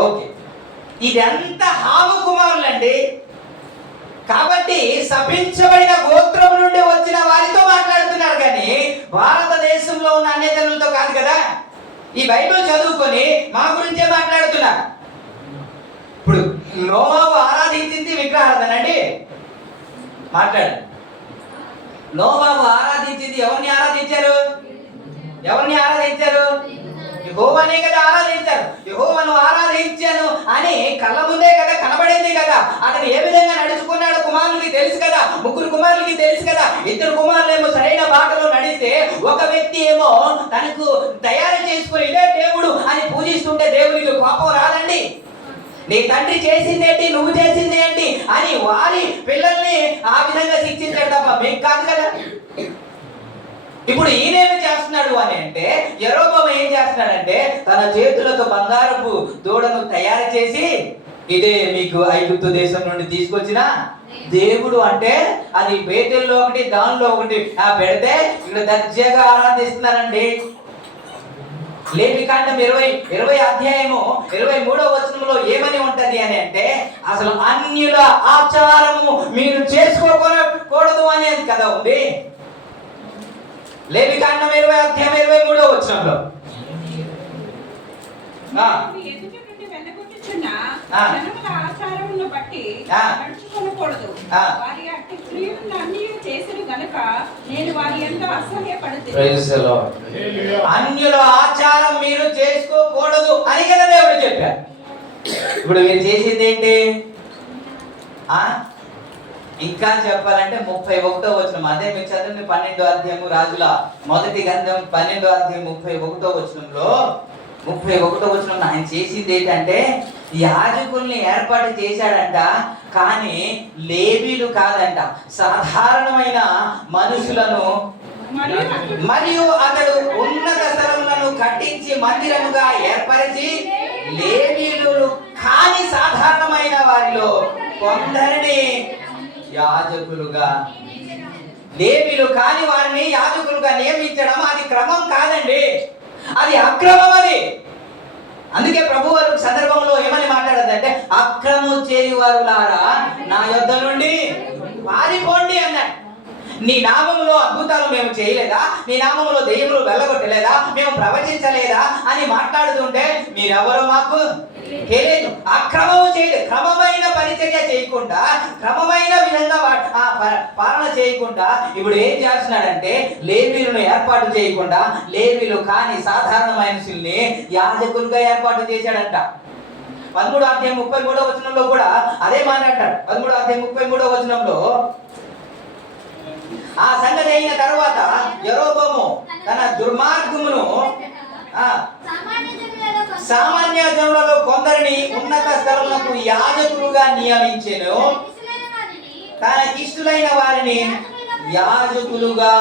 ఓకే, ఇదంతా హాము కుమారులండి. కాబట్టి శపించబడిన గోత్రం నుండి వచ్చిన వారితో మాట్లాడుతున్నారు కానీ భారతదేశంలో ఉన్న అన్యజనులతో కాదు కదా. ఈ బైబిల్ చదువుకొని మా గురించే మాట్లాడుతున్నారు. ఇప్పుడు నోవాహు ఆరాధించింది విగ్రహారాధనండి. మాట్లాడు. నోవాహు ఆరాధించింది ఎవరిని ఆరాధించారు? ఎవరిని ఆరాధించారు? యెహోవానే కదా ఆరాధించారు. యెహోవాను ఆరాధించాను అని కళ్ళ ముందే కదా కనబడింది కదా. అతను ఏ విధంగా నడుచుకున్నాడు కుమారులకి తెలుసు కదా, 3 కుమారులకి తెలుసు కదా. 2 కుమారులేమో సరైన బాటలో నడిస్తే, ఒక వ్యక్తి ఏమో తనకు తయారు చేసుకుని ఇదే దేవుడు అని పూజిస్తుంటే దేవునికి కోపం రాదండి? నీ తండ్రి చేసిందేంటి, నువ్వు చేసింది ఏంటి అని వారి పిల్లల్ని ఆ విధంగా శిక్షించాడు తప్ప మీకు కాదు కదా. ఇప్పుడు ఈయనేమి చేస్తున్నాడు అని అంటే, యెరోబోము ఏం చేస్తున్నాడంటే తన చేతులతో బంగారపు దూడను తయారు చేసి, ఇదే మీకు ఐగుప్తు దేశం నుండి తీసుకొచ్చిన దేవుడు అంటే అది బేతెల్లో ఒకటి దానిలో ఒకటి పెడితే ఇక్కడ దర్జాగా ఆరాధిస్తున్నారండి. లేవికాండం 20 అధ్యాయము 23వ వచనంలో ఏమని ఉంటది అని అంటే, అసలు అన్యుల ఆచారము మీరు చేసుకోకూడదు అనేది కదా ఉంది. లేవికాండం 20 అధ్యాయం 23వ వచనంలో ఆచారములను బట్టి నడుచుకోకూడదు. వారి అట్టి క్రియలను అన్ని చేసిన గనుక నేను వారి యందు అసహ్యపడుతున్నాను. అన్యుల ఆచారం మీరు చేసుకోకూడదు అని కదా దేవుడు చెప్పారు. ఇప్పుడు మీరు చేసేది ఏంటి? ఇంకా చెప్పాలంటే 31వ వచనం, అదే మీరు చదివిన 12వ అధ్యాయము రాజుల మొదటి గ్రంథం 12వ అధ్యాయం 31వ వచనంలో 31వ వచనంలో ఆయన చేసింది ఏంటంటే యాజకుల్ని ఏర్పాటు చేశాడంట. కానీ లేవీలు కాదంట, సాధారణమైన మనుషులను. మరియు అతడు ఉన్నత స్థలములను కట్టించి మందిరముగా ఏర్పరిచి లేవీలు కాని సాధారణమైన వారిలో కొందరిని యాజకులుగా, లేవీలు కాని వారిని యాజకులుగా నియమించడం అది క్రమం కాదండి, అది అక్రమం. అది అందుకే ప్రభు వారు సందర్భంలో ఏమని మాట్లాడదంటే, అక్రమము చేయువారులారా నా యొద్ద నుండి పారిపోండి అన్నాడు. నీ నామములో అద్భుతాలు మేము చేయలేదా, నీ నామములో దెయ్యములు వెళ్ళగొట్టలేదా, మేము ప్రవచించలేదా అని మాట్లాడుతుంటే మీరెవరో మాకు తెలియదు. అక్రమము చేయలేదు, క్రమమైన పరిచర్య చేయకుండా, క్రమమైన విధంగా పాలన చేయకుండా ఇప్పుడు ఏం చేస్తున్నాడంటే లేవీలను ఏర్పాటు చేయకుండా లేవీలు కాని సాధారణ మనుషుల్ని యాజకులుగా ఏర్పాటు చేశాడంట. 13వ అధ్యాయం 33వ వచనంలో కూడా అదే మాట్లాడతాడు. 13వ అధ్యాయం 33వ వచనంలో ఆ సంగతి అయిన తర్వాత యెరోబోము తన దుర్మార్గమును సామాన్య జనులలో కొందరిని ఉన్నత స్థలములకు యాజకులుగా నియమించెను. తనకిష్టులైన వారిని యాజకులుగా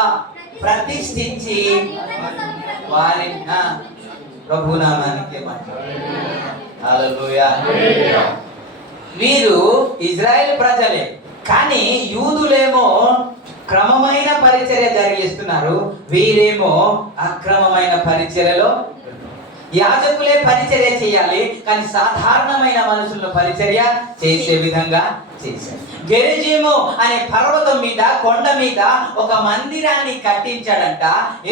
ప్రతిష్ఠించి వారి ప్రభునామానికి హల్లెలూయా. వీరు ఇజ్రాయెల్ ప్రజలే, కానీ యూదులేమో క్రమమైన పరిచర్య జరిగిస్తున్నారు, వీరేమో అక్రమమైన పరిచర్యలో. యాజకులే పరిచర్య చేయాలి, కానీ సాధారణమైన మనుషులను పరిచర్య చేసే విధంగా చేశారు. గెరిజీము అనే పర్వతం మీద, కొండ మీద ఒక మందిరాన్ని కట్టించాడంట.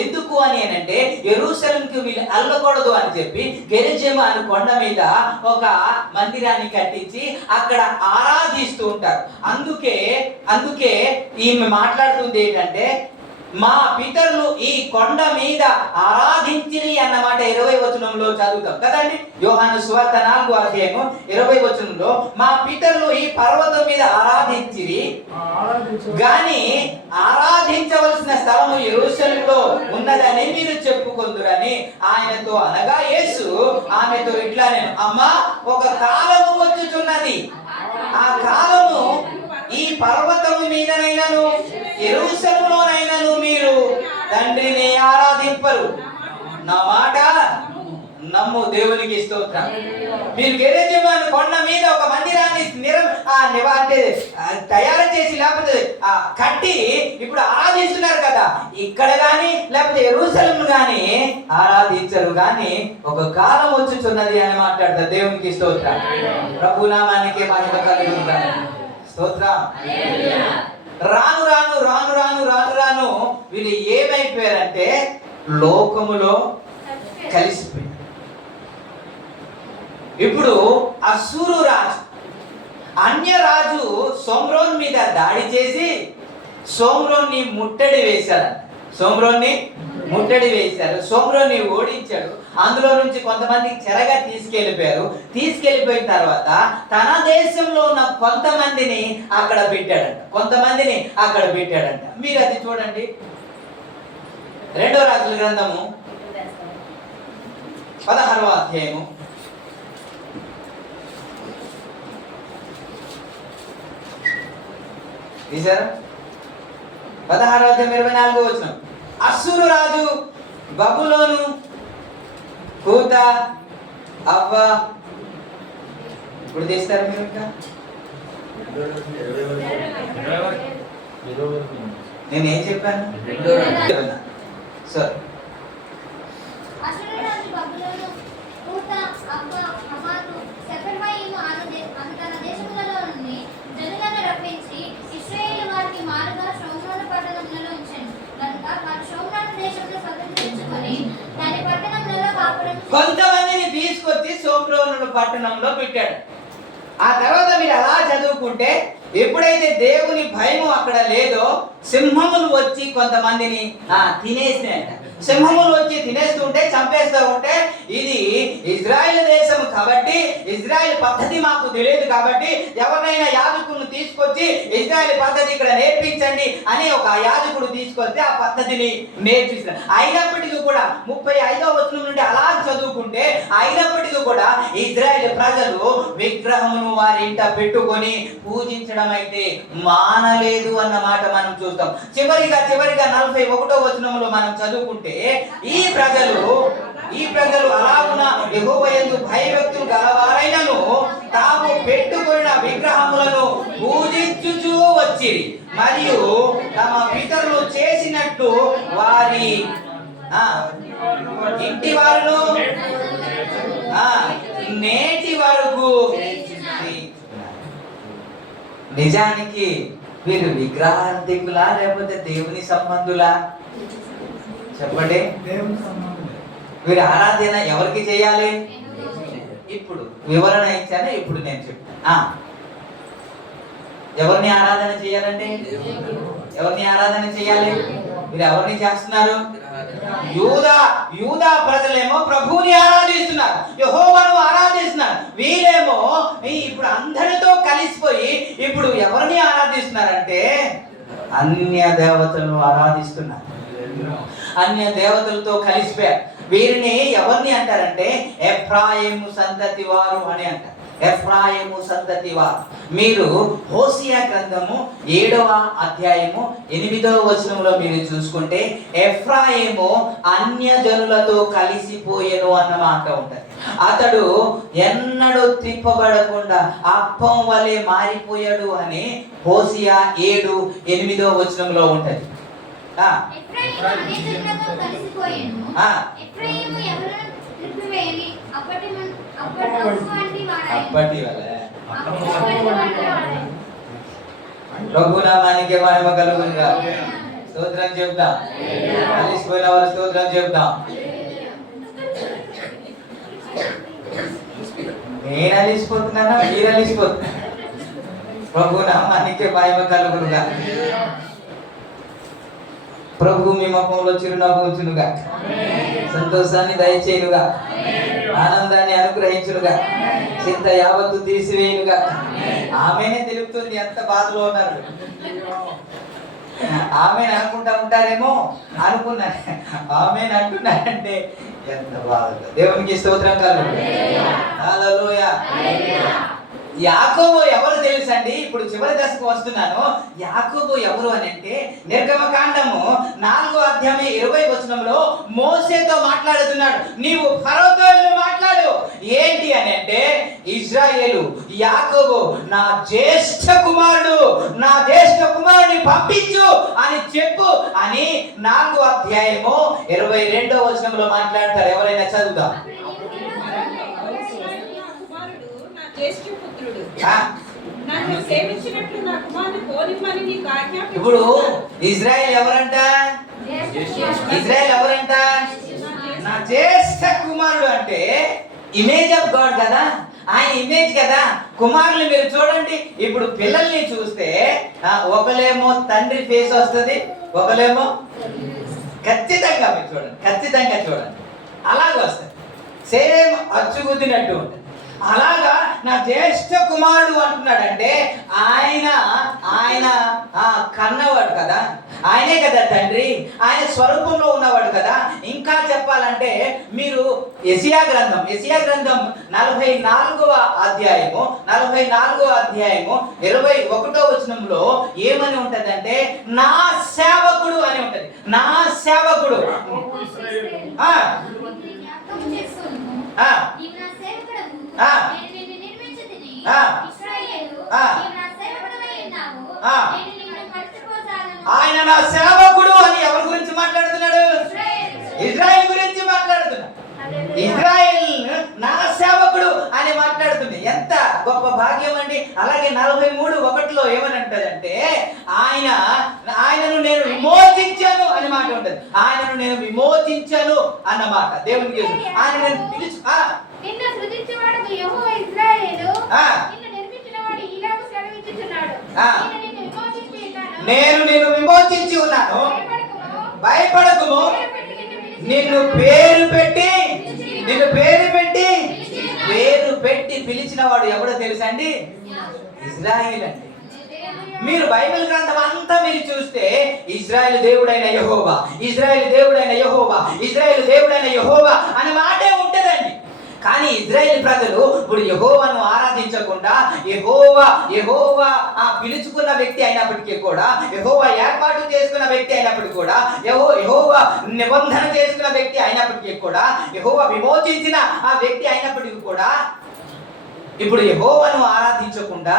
ఎందుకు అని అంటే యెరూషలేముకి వీళ్ళు వెళ్ళకూడదు అని చెప్పి గెరిజీము అనే కొండ మీద ఒక మందిరాన్ని కట్టించి అక్కడ ఆరాధిస్తూ ఉంటారు. అందుకే ఈమె మాట్లాడుతుంది ఏంటంటే, మా పితరులు ఈ కొండ మీద ఆరాధించిరి అన్నమాట 20 వచనంలో చదువుతాం కదండి. యోహాను సువార్త 4వ అధ్యాయము 20 వచనంలో మా పితరులు ఈ పర్వతం మీద ఆరాధించిరి, గాని ఆరాధించవలసిన స్థలము యెరూషలేములో ఉన్నదని మీరు చెప్పుకొందురని ఆయనతో అనగా, యేసు ఆమెతో ఇట్లా నేను, అమ్మా, ఒక కాలము వచ్చుచున్నది, ఆ కాలము ఈ పర్వతము మీదనైనను యెరూషలేములోనైనను మీరు తండ్రిని ఆరాధింపరు. నా మాట నమ్ము. దేవునికి స్తోత్రం. మీరు గెరిజీము కొండ మీద ఒక మందిరాన్ని తయారు చేసి లేకపోతే కట్టి ఇప్పుడు ఆరాధిస్తున్నారు కదా, ఇక్కడ గాని లేకపోతే యెరూషలేము గాని ఆరాధించరు, గాని ఒక కాలం వచ్చుచున్నది అని మాట్లాడతారు. దేవునికి స్తోత్రం. ప్రభు నామానికి మహిమ కలుగును. స్తోత్రం. రాను రాను రాను రాను రాను రాను వీళ్ళు ఏమైపోయారంటే లోకములో కలిసిపోయారు. ఇప్పుడు అస్సూరు రాజు, అన్య రాజు సోమ్రోన్ మీద దాడి చేసి సోమ్రోన్ని ముట్టడి వేశారు. సోమ్రోన్ని ఓడించాడు. అందులో నుంచి కొంతమంది చెరగా తీసుకెళ్లిపోయారు. తీసుకెళ్లిపోయిన తర్వాత తన దేశంలో ఉన్న కొంతమందిని అక్కడ పెట్టాడంట. మీరు అది చూడండి, 2వ రాజుల గ్రంథము 16వ అధ్యాయము 16వ అధ్యాయం 24వ వచనం. అస్సూరు రాజు బబులోను, కూత, అవ్వ. ఇప్పుడు తీస్తారు మీరు ఇంకా? నేనేం చెప్పాను? సార్, కొంతమందిని తీసుకొచ్చి సోమ్రోను పట్టణంలో పెట్టాడు. ఆ తర్వాత మీరు అలా చదువుకుంటే, ఎప్పుడైతే దేవుని భయం అక్కడ లేదో సింహములు వచ్చి కొంతమందిని తినేసినాయంట. సింహములు వచ్చి తినేస్తుంటే, చంపేస్తూ ఉంటే, ఇది ఇజ్రాయెల్ దేశం కాబట్టి ఇజ్రాయెల్ పద్ధతి మాకు తెలియదు కాబట్టి ఎవరినైనా యాజకులను తీసుకొచ్చి ఇజ్రాయెల్ పద్ధతి ఇక్కడ నేర్పించండి అని ఒక యాజకుడు తీసుకొస్తే ఆ పద్ధతిని నేర్పిస్తారు. అయినప్పటికీ కూడా 35వ వచనం నుండి అలా చదువుకుంటే, అయినప్పటికీ కూడా ఇజ్రాయెల్ ప్రజలు విగ్రహమును వారి ఇంట పెట్టుకొని పూజించడం అయితే మానలేదు అన్నమాట మనం చూస్తాం. చివరిగా 41వ వచనంలో మనం చదువుకుంటే, ఈ ప్రజలు అలాగున యెహోవా యందు భయభక్తులు గలవారైనను తాము పెట్టుకున్న విగ్రహములను పూజించుచూ వచ్చిరి, మరియు తమ పితరులు చేసినట్టు వారి ఇంటి వారును నేటి వరకు. నిజానికి వీరు విగ్రహార్థికులా లేకపోతే దేవుని సంబంధులా? చెప్పండి. వీరి ఆరాధన ఎవరికి చేయాలి? ఇప్పుడు వివరణ ఇచ్చాను, ఇప్పుడు నేను చెప్తాను. ఎవరిని ఆరాధన చేయాలంటే ఎవరిని ఆరాధన చేయాలి? మీరు ఎవరిని చేస్తున్నారు? యూదా ప్రజలేమో ప్రభువుని ఆరాధిస్తున్నారు, యెహోవాను ఆరాధిస్తున్నారు. వీరేమో ఇప్పుడు అందరితో కలిసిపోయి ఇప్పుడు ఎవరిని ఆరాధిస్తున్నారంటే అన్య దేవతలను ఆరాధిస్తున్నారు. అన్య దేవతలతో కలిసిపోయారు. వీరిని ఎవరిని అంటారంటే ఎఫ్రాయిము సంతతి వారు అని అంటారు. ఎఫ్రాయిము సంతతి వారు. మీరు హోసియా గ్రంథము 7వ అధ్యాయము 8వ వచనంలో మీరు చూసుకుంటే, ఎఫ్రాయిము అన్య జనులతో కలిసిపోయేను అన్న మాట ఉంటుంది. అతడు ఎన్నడూ త్రిప్పబడకుండా అప్పం వలె మారిపోయాడు అని హోసియా 7:8 వచనంలో ఉంటది. ఎఫ్రాయిము అనేకులతో కలిసిపోయెను. ఎఫ్రాయిము ఎవరును త్రిప్పివేయని అప్పటి వంటి వాడాయెను. ప్రభునామానికి మహిమ కలుగును గాక. స్తోత్రం చెప్తాం. కలిసిపోయిన వారు స్తోత్రం చెప్తాం. నేను అలిసిపోతున్నానా, మీరు అలిసిపోతున్నా? ప్రభునామానికి మహిమ కలుగును గాక. ప్రభు మీ ముఖంలో చిరునవ్వు ఉంచునుగా, సంతోషాన్ని దయచేయునుగా, ఆనందాన్ని అనుగ్రహించునుగా, చింత యావత్తు తీసివేయునుగా. ఆమెనే తెలుపుతుంది ఎంత బాధలో ఉన్నారు. ఆమె అనుకుంటా ఉంటారేమో అనుకున్నా, ఆమె అంటున్నారంటే ఎంత బాధ. దేవునికి స్తోత్రం కలుగును. హల్లెలూయా. యాకోబు ఎవరు తెలుసండి? ఇప్పుడు చివరి దశకు వస్తున్నాను. యాకోబు ఎవరు అని అంటే నిర్గమకాండము 4వ అధ్యాయం 20 వచనంలో మోసేతో మాట్లాడుతున్నాడు. నీవు ఫరోతో మాట్లాడు. ఏంటి అని అంటే, ఇజ్రాయేలు యాకోబు నా జ్యేష్ఠ కుమారుడిని పంపించు అని చెప్పు అని 4వ అధ్యాయము 22వ వచనంలో మాట్లాడతారు. ఎవరైనా చదువుదా? నన్ను సేవించినట్లు నా కుమారుని పోనిమ్మని నీకు ఆజ్ఞాపించుచున్నాను. ఇప్పుడు ఇజ్రాయెల్ ఎవరంట? ఇజ్రాయెల్ ఎవరంట? నా జ్యేష్ఠ కుమారుడు అంటే ఇమేజ్ ఆఫ్ గాడ్ కదా, ఆయన ఇమేజ్ కదా. కుమారులు మీరు చూడండి, ఇప్పుడు పిల్లల్ని చూస్తే ఒకలేమో తండ్రి ఫేస్ వస్తుంది, ఒకలేమో ఖచ్చితంగా మీరు చూడండి, ఖచ్చితంగా చూడండి అలాగే వస్తుంది, సేమ్ అచ్చుగుద్దినట్టు ఉంటుంది. అలాగా నా జ్యేష్ఠ కుమారుడు అంటున్నాడంటే ఆయన కన్నవాడు కదా, ఆయనే కదా తండ్రి, ఆయన స్వరూపంలో ఉన్నవాడు కదా. ఇంకా చెప్పాలంటే మీరు యెషయా గ్రంథం 44వ అధ్యాయము 21వ వచనంలో ఏమని ఉంటదంటే నా సేవకుడు అని ఉంటది. నా సేవకుడు ఆయన నా సేవకుడు అని ఎవరి గురించి మాట్లాడుతున్నాడు? ఇజ్రాయెల్ గురించి మాట్లాడుతున్నాడు. ఇజ్రాయెల్ నా సేవకుడు అని మాట్లాడుతుంది. ఎంత గొప్ప భాగ్యం అండి. అలాగే 43:1 ఏమని అంటదంటే ఆయనను నేను విమోచించాను అని మాట ఉంటది. ఆయనను నేను విమోచించాను అన్నమాట. దేవునికి ఆయన నేను పిలిచి నిన్ను సృజించువాడు యెహోవా ఇశ్రాయేలు నిన్ను నిర్మించినవాడు ఇలాగు సెలవిచ్చుచున్నాడు. నేను విమోచించి ఉన్నాను, భయపడకుము, నిన్ను పేరు పెట్టి పిలిచిన వాడు ఎవడో తెలుసా అండి? ఇజ్రాయెల్ అండి. మీరు బైబిల్ గ్రంథం అంతా మీరు చూస్తే ఇజ్రాయెల్ దేవుడైన యెహోవా, ఇజ్రాయెల్ దేవుడైన యెహోవా, ఇజ్రాయెల్ దేవుడైన యెహోవా అనే మాటే ఉంటదండి. కానీ ఇజ్రాయెల్ ప్రజలు ఇప్పుడు యెహోవాను ఆరాధించకుండా యెహోవా పిలుచుకున్న వ్యక్తి అయినప్పటికీ కూడా, యెహోవా ఏర్పాటు చేసుకున్న వ్యక్తి అయినప్పటికీ కూడా, యెహోవా నిబంధన చేసుకున్న వ్యక్తి అయినప్పటికీ కూడా, యెహోవా విమోచించిన ఆ వ్యక్తి అయినప్పటికీ కూడా ఇప్పుడు యెహోవాను ఆరాధించకుండా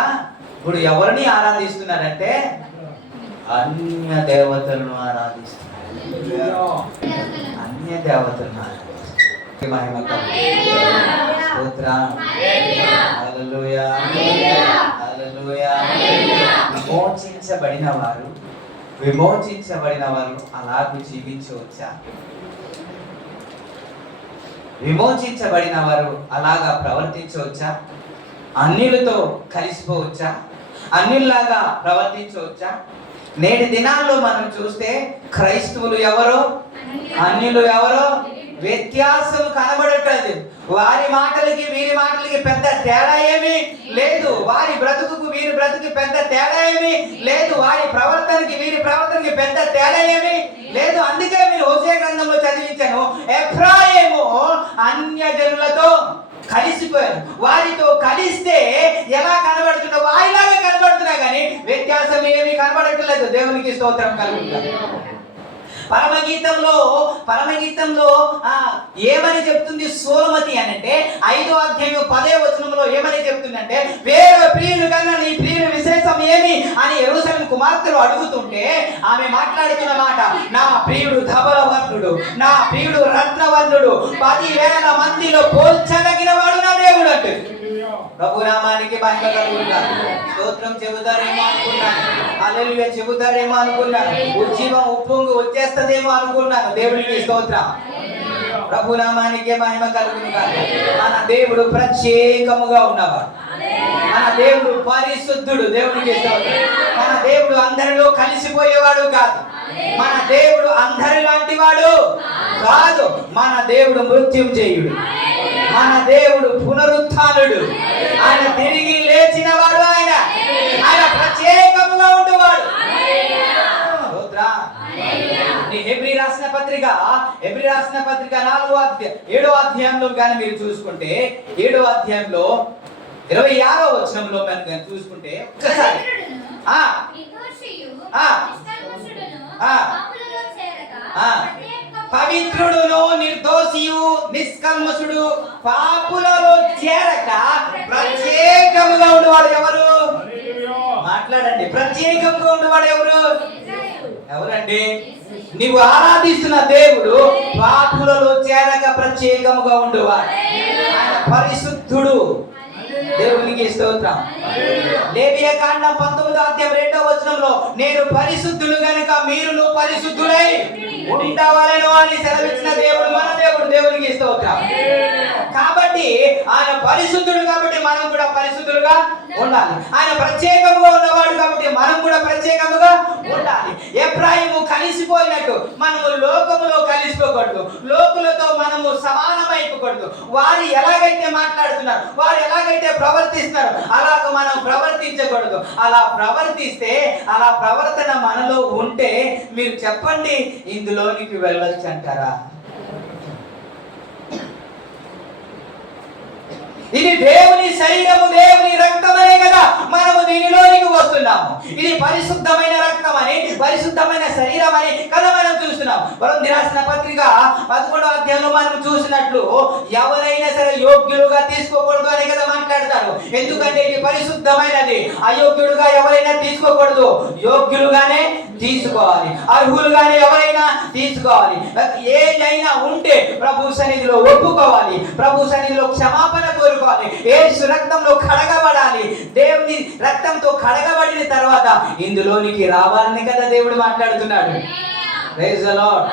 ఇప్పుడు ఎవరిని ఆరాధిస్తున్నారంటే అన్య దేవతలను ఆరాధిస్తున్నారు. అన్య దేవతలను ఆరాధిస్తున్నారు. విమోచించబడిన వారు అలాగూ జీవించవచ్చా? విమోచించబడిన వారు అలాగా ప్రవర్తించవచ్చా? అన్యులతో కలిసిపోవచ్చా? అన్యుల్లాగా ప్రవర్తించవచ్చా? నేటి దినాల్లో మనం చూస్తే క్రైస్తవులు ఎవరో, అన్యులు ఎవరో వ్యత్యాసం కనబడట్లేదు. వారి మాటలకి వీరి మాటలకి పెద్ద తేడా ఏమీ లేదు. వారి బ్రతుకుకు వీరి బ్రతుకు పెద్ద తేడా ఏమీ లేదు. వారి ప్రవర్తనకి వీరి ప్రవర్తనకి పెద్ద తేడా ఏమీ లేదు. అందుకే మీరు హోషేయ గ్రంథంలో చదివించాను, ఎఫ్రాయిము అన్యజనులతో కలిసిపోయారు. వారితో కలిస్తే ఎలా కనబడుతున్నా వారిలాగా కనబడుతున్నా కానీ వ్యత్యాసం ఏమీ కనబడట్లేదు. దేవునికి స్తోత్రం కలుగుతుంది. పరమగీతంలో ఏమని చెప్తుంది సోలమతి అని అంటే 5వ అధ్యాయం 10వ వచనంలో ఏమని చెప్తుందంటే, వేరే ప్రియులు కన్నా నీ ప్రియుల విశేషం ఏమి అని యెరూషలేము కుమార్తెలు అడుగుతుంటే ఆమె మాట్లాడుతున్న మాట, నా ప్రియుడు ధవలవర్ణుడు, నా ప్రియుడు రత్నవర్ణుడు, 10,000 మందిలో పోల్చదగిన వాడు నా దేవుడు అంటే. ప్రభునామానికి మహిమ కలుగుగాక. స్తోత్రం చెబుతారేమో అనుకున్నాను, హల్లెలూయా చెబుతారేమో అనుకున్నాను, ఉజ్జీవం ఉప్పొంగు వచ్చేస్తదేమో అనుకున్నాను. దేవునికి స్తోత్రం. ప్రభునామానికి మహిమ కలుగుగాక. మన దేవుడు ప్రత్యేకముగా ఉన్నవాడు, మన దేవుడు పరిశుద్ధుడు. దేవునికి స్తోత్రం. మన దేవుడు అందరిలో కలిసిపోయేవాడు కాదు, మన దేవుడు అందరి లాంటి వాడు కాదు. మన దేవుడు మృత్యుంజయుడు, మన దేవుడు పునరుత్థానుడు, ఆయన తిరిగి లేచిన వాడు, ఆయన ప్రత్యేకముగా ఉండేవాడు. హెబ్రీ రాసిన పత్రిక 7వ అధ్యాయంలో కానీ మీరు చూసుకుంటే 7వ అధ్యాయంలో 26వ వచనంలో మనం చూసుకుంటే ఒక్కసారి పవిత్రుడును నిర్దోషియు నిష్కల్మషుడు పాపులలో చేరక ప్రత్యేకముగా ఉండేవాడు ఎవరు? మాట్లాడండి. ప్రత్యేకంగా ఉండేవాడు ఎవరండి? నీవు ఆరాధిస్తున్న దేవుడు పాపులలో చేరక ప్రత్యేకముగా ఉండేవాడు. ఆయన పరిశుద్ధుడు. దేవునికి స్తోత్రం. లేవియ కాండం 19వ అధ్యాయం 2వ వచనంలో నేను పరిశుద్ధుడు గనుక మీరును పరిశుద్ధులై ఉండవలెను అని సెలవిచ్చిన దేవుడు మన దేవుడు. దేవునికి స్తోత్రం. కాబట్టి ఆయన పరిశుద్ధుడు కాబట్టి మనం కూడా పరిశుద్ధులుగా ఉండాలి. ఆయన ప్రత్యేకముగా ఉన్నవాడు కాబట్టి మనం కూడా ప్రత్యేకముగా ఉండాలి. ఎఫ్రాయిము కలిసిపోయినట్టు మనము లోకములో కలిసిపోకూడదు, లోకులతో మనము సమానమైపోకూడదు. వారు ఎలాగైతే మాట్లాడుతున్నారు, వారు ఎలాగైతే ప్రవర్తిస్తున్నారు అలాగ మనం ప్రవర్తించకూడదు. అలా ప్రవర్తిస్తే, అలా ప్రవర్తన మనలో ఉంటే మీరు చెప్పండి, ఇందులోనికి వెళ్ళొచ్చు అంటారా? ఇది దేవుని శరీరము, దేవుని రక్తమనే కదా మనము దీనిలోనికి వస్తున్నాము. ఇది పరిశుద్ధమైన రక్తం అని, పరిశుద్ధమైన శరీరం అని కదా మనం చూస్తున్నాం. కొరింథీ రాసిన పత్రిక 11వ అధ్యాయంలో మనం చూసినట్లు ఎవరైనా సరే యోగ్యులుగా తీసుకోకూడదు అని కదా మాట్లాడతారు. ఎందుకంటే ఇది పరిశుద్ధమైనది. అయోగ్యుడుగా ఎవరైనా తీసుకోకూడదు, యోగ్యులుగానే తీసుకోవాలి, అర్హులుగానే ఎవరైనా తీసుకోవాలి. ఏదైనా ఉంటే ప్రభు సన్నిధిలో ఒప్పుకోవాలి, ప్రభు సన్నిధిలో క్షమాపణ కోరుకోవాలి, యేసు రక్తంలో కడగబడాలి. దేవుని రక్తంతో కడగబడిన తర్వాత ఇందులోనికి రావాలని కదా దేవుడు మాట్లాడుతున్నాడు. Praise the Lord.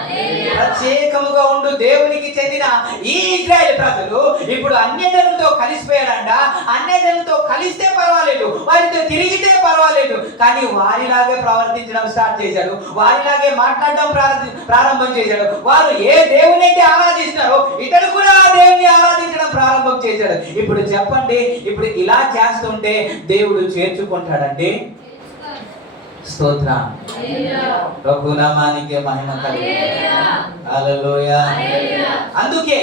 ప్రత్యేకముగా ఉండు దేవునికి చెందిన ఈ ఇశ్రాయేలు ప్రజలు ఇప్పుడు అన్యజనులతో కలిసిపోయాడంట. అన్యజనులతో కలిస్తే పర్వాలేదు, వారితో తిరిగితే పర్వాలేదు, కానీ వారిలాగే ప్రవర్తించడం స్టార్ట్ చేశాడు, వారిలాగే మాట్లాడడం ప్రారంభం చేశాడు. వారు ఏ దేవుని అయితే ఆరాధిస్తున్నారో ఇతడు కూడా ఆ దేవుని ఆరాధించడం ప్రారంభం చేశాడు. ఇప్పుడు చెప్పండి, ఇప్పుడు ఇలా చేస్తుంటే దేవుడు చేర్చుకుంటాడండి? స్తోత్రం. ప్రభు నామానికి మహిమ కలుగును. హల్లెలూయా. అందుకే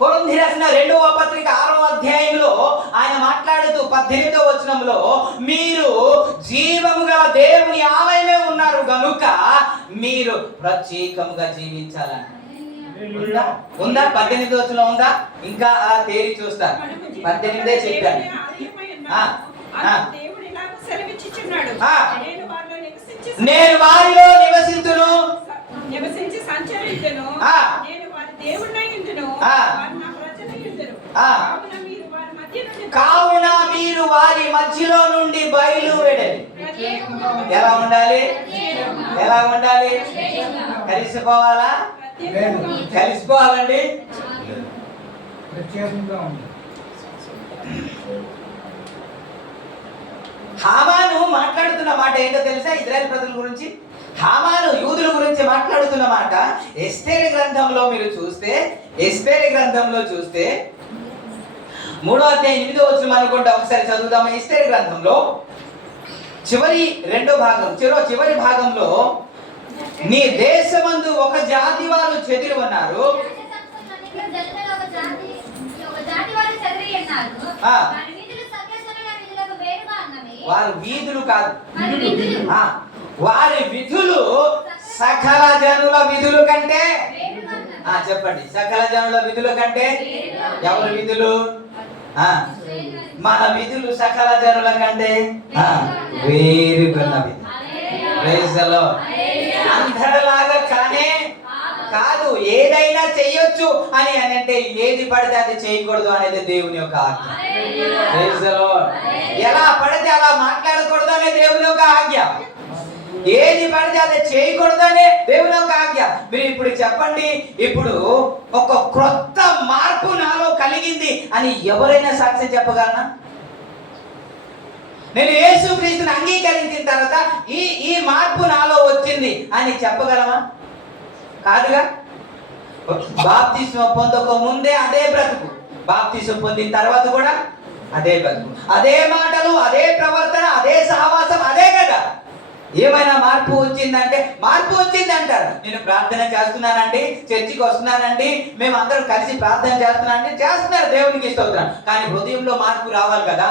కొరింథీ రాసిన 2వ పత్రిక 6వ అధ్యాయంలో ఆయన మాట్లాడుతూ 18వ వచనంలో మీరు జీవము గల దేవుని ఆలయమే ఉన్నారు గనుక మీరు ప్రత్యేకముగా జీవించాలని ఉందా? 18వ వచనం ఉందా? ఇంకా తేరి చూస్తా. 18 చెప్పాను. నేను వారిలో నివసించును, నివసించి సంచరించును, నేను వారి దేవుడై ఉండును, వారు నా ప్రజలై ఉండును. కావున మీరు వారి మధ్యలో నుండి బయలువెడలి. ఎలా ఉండాలి? ఎలా ఉండాలి? కలిసిపోవాలా? కలిసిపోవాలండి. హామాను మాట్లాడుతున్న మాట ఏంటో తెలుసా? ఇశ్రాయేలు ప్రజల గురించి హామాను యూదుల గురించి మాట్లాడుతున్న మాట ఎస్తేరు గ్రంథంలో మీరు చూస్తే, ఎస్తేరు గ్రంథంలో చూస్తే 3వ అధ్యాయం 8వ వచనం అనుకుంటా, ఒకసారి చదువుదామా? ఎస్తేరు గ్రంథంలో చివరి భాగంలో నీ దేశమందు ఒక జాతి వారు చెదిరి ఉన్నారు, వారి వీధులు కాదు, వారి విధులు సకల జనుల విధుల కంటే చెప్పండి, సకల జనుల విధుల కంటే ఎవరి విధులు? మన విధులు సకల జనుల కంటే వేరుకున్న విధులు. Praise the Lord. అందరిలాగా కానే కాదు, ఏదైనా చెయ్యొచ్చు అని అంటే ఏది పడితే అది చేయకూడదు అనేది దేవుని యొక్క ఆజ్ఞ. Praise the Lord. ఎలా పడితే అలా మాట్లాడకూడదు అనే దేవుని యొక్క ఆజ్ఞ. ఏది పడితే అది చేయకూడదనే దేవుని యొక్క ఆజ్ఞ. మీరు ఇప్పుడు చెప్పండి, ఇప్పుడు ఒక క్రొత్త మార్పు నాలో కలిగింది అని ఎవరైనా సాక్ష్యం చెప్పగలనా? నేను యేసుక్రీస్తుని అంగీకరించిన తర్వాత ఈ మార్పు నాలో వచ్చింది అని చెప్పగలమా? కాదుగా. బాప్తిస్మం పొందక ముందే అదే బ్రతుకు, బాప్తిస్మం పొందిన తర్వాత కూడా అదే బ్రతుకు, అదే మాటలు, అదే ప్రవర్తన, అదే సహవాసం, అదే కదా. ఏమైనా మార్పు వచ్చిందంటే మార్పు వచ్చింది అంటారు. నేను ప్రార్థన చేస్తున్నానండి, చర్చికి వస్తున్నానండి, మేము అందరం కలిసి ప్రార్థన చేస్తున్నానండి, చేస్తున్నారు, దేవునికి స్తోత్రం. కానీ హృదయంలో మార్పు రావాలి కదా.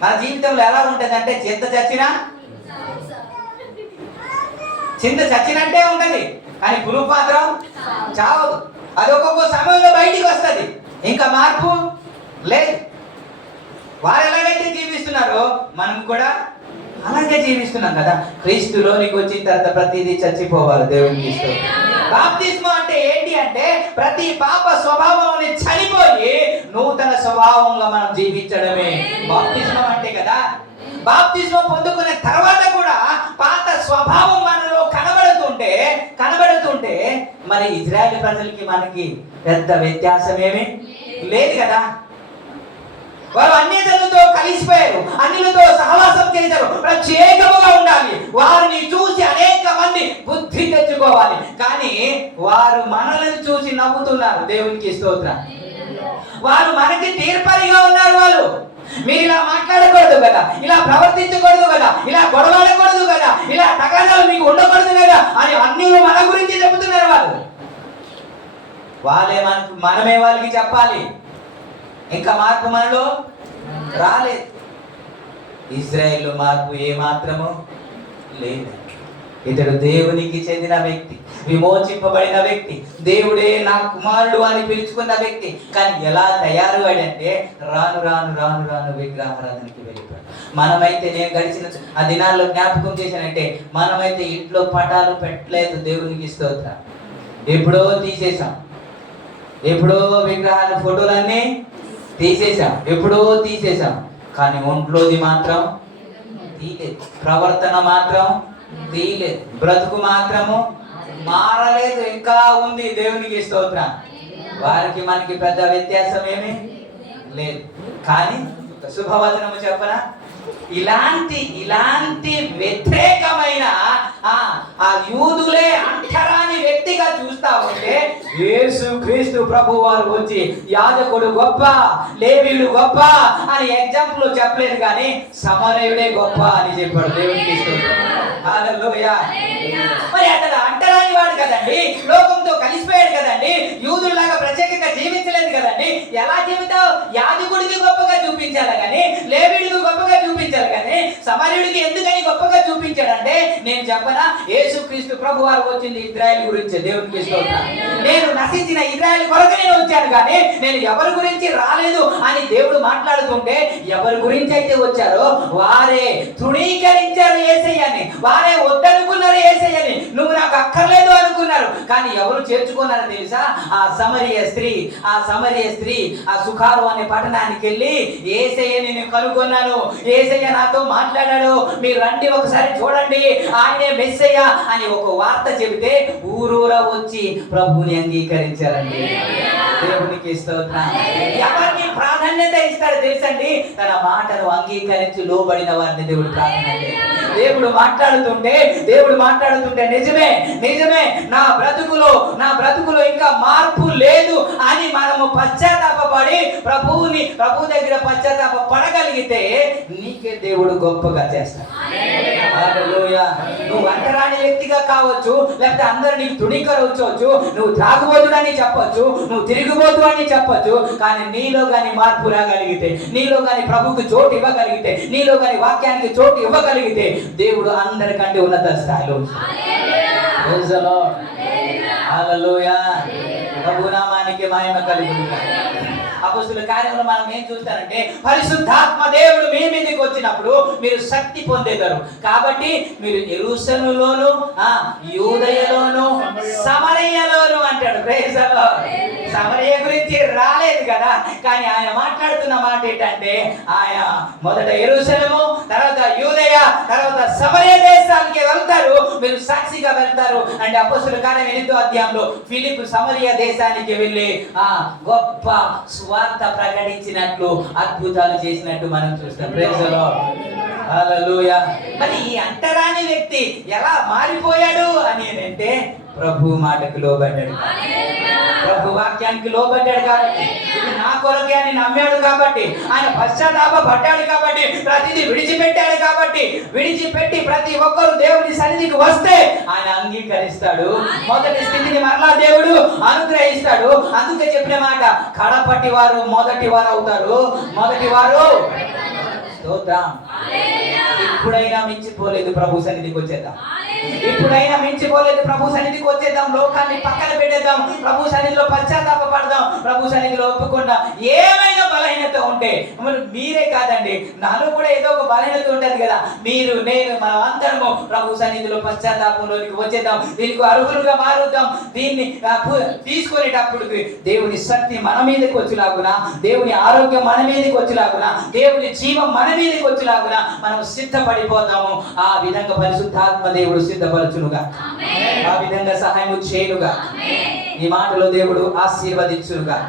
మన జీవితంలో ఎలా ఉంటుందంటే చింత చచ్చినట్టే ఉంటుంది, కానీ పురుగు మాత్రం చావదు. అది ఒక్కొక్క సమయంలో బయటికి వస్తుంది, ఇంకా మార్పు లేదు. వారు ఎలాగైతే జీవిస్తున్నారో మనం కూడా అలాగే జీవిస్తున్నాం కదా. క్రీస్తులోనికి వచ్చిన తర్వాత ప్రతిదీ చచ్చిపోవాలి, దేవునికి ఇష్టం. బాప్తిస్మం అంటే ఏంటి అంటే ప్రతి పాప స్వభావాన్ని చనిపోయి నూతన స్వభావంలో మనం జీవించడమే బాప్తిస్మం అంటే కదా. బాప్తిస్మం పొందుకునే తర్వాత కూడా పాత స్వభావం మనలో కనబడుతుంటే మరి ఇజ్రాయెల్ ప్రజలకి మనకి పెద్ద వ్యత్యాసం ఏమీ లేదు కదా. వారు అన్యజనులతో కలిసిపోయారు, అన్యులతో సహవాసం చేశారు. ప్రత్యేకముగా ఉండాలి, వారిని చూసి అనేక మంది బుద్ధి తెచ్చుకోవాలి. కానీ వారు మనల్ని చూసి నవ్వుతున్నారు, దేవునికి స్తోత్రం. వారు మనకి తీర్పరిగా ఉన్నారు. వాళ్ళు మీరు ఇలా మాట్లాడకూడదు కదా, ఇలా ప్రవర్తించకూడదు కదా, ఇలా గొడవడకూడదు కదా, ఇలా తగాదాలు మీకు ఉండకూడదు కదా అని అన్యులు మన గురించి చెబుతున్నారు. వాళ్ళే మనమే వాళ్ళకి చెప్పాలి. ఇంకా మార్పు మనలో రాలేదు. ఇజ్రాయేల్లో మార్పు ఏ మాత్రము లేదు. ఇతడు దేవునికి చెందిన వ్యక్తి, విమోచింపబడిన వ్యక్తి, దేవుడే నా కుమారుడు అని పిలుచుకున్న వ్యక్తి. కానీ ఎలా తయారు అయ్యంటే రాను రాను రాను రాను విగ్రహారాధనకి వెళ్ళిపోయాడు. మనమైతే నేను గడిచిన ఆ దినాల్లో జ్ఞాపకం చేశానంటే మనమైతే ఇంట్లో పటాలు పెట్టలేదు, దేవునికి స్తోత్రం. ఎప్పుడో తీసేసాం, ఎప్పుడో విగ్రహాల ఫోటోలన్నీ తీసేసాం. కానీ ఒంట్లోది మాత్రం తీయలేదు, ప్రవర్తన మాత్రం తీయలేదు, బ్రతుకు మాత్రము మారలేదు, ఇంకా ఉంది, దేవునికి స్తోత్రం. వారికి మనకి పెద్ద వ్యత్యాసం ఏమీ లేదు. కానీ శుభవచనము చెప్పనా, ఇలాంటి వ్యతిరేకమైన ఆ యూదులే అంటరాని వ్యక్తిగా చూస్తా ఉంటే యేసుక్రీస్తు ప్రభు వారు వచ్చి యాజకుడు గొప్ప, లేవీయుడు గొప్ప అని ఎగ్జాంపుల్ చెప్పలేదు, కానీ సమరయుడే గొప్ప అని చెప్పాడు, దేవునికి స్తోత్రం. హల్లెలూయా. మరి అతడు అంటరాని వాడు కదండి, లోకంతో కలిసిపోయాడు కదండి, యూదుల్లాగా ప్రత్యేకంగా జీవించలేదు కదండి. ఎలా జీవితావు? యాజకుడికి గొప్పగా చూపించాలి కానీ, లేవీయుడికి గొప్పగా చూపించాలి కానీ, సమరయుడికి ఎందుకని గొప్పగా చూపించాడంటే నేను చెప్పనా, యేసుక్రీస్తు ప్రభు వారు వచ్చింది ఇజ్రాయెల్ గురించి, దేవునికి స్తోత్రం. నేను నశించిన ఇజ్రాయెల్ కొరకు నేను వచ్చాను కానీ నేను ఎవరి గురించి రాలేదు అని దేవుడు మాట్లాడుతుంటే ఎవరి గురించి అయితే వచ్చారో వారే తృణీకరించారు యేసయ్యని, వారే వద్దనుకున్నారు యేసయ్యని. నువ్వు నాకు అక్కర్లేదు అనుకున్నారు, కానీ ఎవరు చేర్చుకున్నారో తెలుసా? ఆ సమరయ స్త్రీ ఆ సుఖారు అనే పట్టణానికి వెళ్ళి యేసయ్యని నేను కనుగొన్నాను, యేసయ్య నాతో మాట్లాడాడు, మీరు రండి ఒకసారి చూడండి, ఆయనే మెస్సయ్య అని ఒక వార్త చెబితే ఊరూరా వచ్చి ప్రభుని అంగీకరించారండి, దేవునికి స్తోత్రం. ఎవరిని ప్రాధాన్యత ఇస్తాడు తెలుసండి? తన మాటను అంగీకరించి లోబడిన వారిని దేవుడు ప్రాధాన్యత. దేవుడు మాట్లాడుతుంటే నిజమే నా బ్రతుకులో ఇంకా మార్పు లేదు అని మనము పశ్చాత్తాపపడి ప్రభు దగ్గర పశ్చాత్తాప పడగలిగితే నీకే దేవుడు గొప్పగా చేస్తాడు. హల్లెలూయా. నువ్వు అంటరాని వ్యక్తిగా కావచ్చు, లేకపోతే అందరు నీకు తుణీకరించవచ్చు, నువ్వు త్రాగుబోతుడని చెప్పొచ్చు, నువ్వు తిరిగిపోతు అని చెప్పొచ్చు, కానీ నీలో గాని మార్పు రాగలిగితే, నీలో గాని ప్రభుకు చోటు ఇవ్వగలిగితే, నీలో గాని వాక్యానికి చోటు ఇవ్వగలిగితే దేవుడు అందరికంటే ఉన్నత స్థాయిలో. Praise the Lord. హల్లెలూయా. ప్రభు నామానికి మహిమ కలుగును. అపొస్తలుల కార్యములో మనం ఏం చూస్తారంటే పరిశుద్ధాత్మ దేవుడు మీ మీదకి వచ్చినప్పుడు మీరు శక్తి పొందేదారు. కాబట్టి మీరు యెరూషలేములోను, యూదయలోను, సమరయలోను అంటాడు. Praise the Lord. సమరయ గురించి రాలేదు కదా, కానీ ఆయన మాట్లాడుతున్న మాట ఏంటంటే ఆయన మొదట యెరూషలేము, తర్వాత యూదయ, తర్వాత సమరయ దేశానికి వెళ్తారు, మీరు సాక్షిగా వెళ్తారు. అంటే అపొస్తలుల కార్యం 8వ అధ్యాయంలో ఫిలిప్పు సమరయ దేశానికి వెళ్ళి గొప్ప స్వార్థ ప్రకటించినట్లు, అద్భుతాలు చేసినట్టు మనం చూస్తాం. Praise the Lord. హల్లెలూయా. మరి ఈ అంటరాని వ్యక్తి ఎలా మారిపోయాడు అని అంటే ప్రభు మాటకు లోబడ్డాడు, ప్రభు వాక్యానికి లోబడ్డాడు. కాబట్టి ఇది నా కొరకే అని నమ్మాడు, కాబట్టి ఆయన పశ్చాత్తాపడ్డాడు, కాబట్టి ప్రతిదీ విడిచిపెట్టాడు. కాబట్టి విడిచిపెట్టి ప్రతి ఒక్కరు దేవుని సన్నిధికి వస్తే ఆయన అంగీకరిస్తాడు. మొదటి స్థితిని మరలా దేవుడు అనుగ్రహిస్తాడు. అందుకే చెప్పిన మాట, కడపటి వారు మొదటి వారు అవుతారు. మొదటి వారు స్తోత్రం. ఇప్పుడైనా మించిపోలేదు ప్రభు సన్నిధికి వచ్చేద్దాం. ఇప్పుడైనా మించిపోలేదు ప్రభు సన్నిధికి వచ్చేద్దాం. లోకాన్ని పక్కన పెట్టేద్దాం. ప్రభు సన్నిధిలో పశ్చాత్తాప పడదాం. ప్రభు సన్నిధిలో ఒప్పుకుండా ఏమైనా బలహీనత ఉంటే, మరి మీరే కాదండి, నాలో కూడా ఏదో ఒక బలహీనత ఉంటుంది కదా, మీరు నేను మనం అందరము ప్రభు సన్నిధిలో పశ్చాత్తాపంలోనికి వచ్చేద్దాం. దీనికి అర్హులుగా మారుద్దాం. దీన్ని తీసుకునేటప్పుడు దేవుని శక్తి మన మీదకి వచ్చేలాగునా, దేవుని ఆరోగ్యం మన మీదకి వచ్చేలాగునా, దేవుని జీవం మన మీదకి వచ్చేలాగునా మనం సిద్ధపడిపోతాము. ఆ విధంగా పరిశుద్ధాత్మ దేవుడు సిద్ధపరచునుగా, ఆ విధంగా సహాయం చేయనుగా, ఈ మాటలో దేవుడు ఆశీర్వదించునుగా.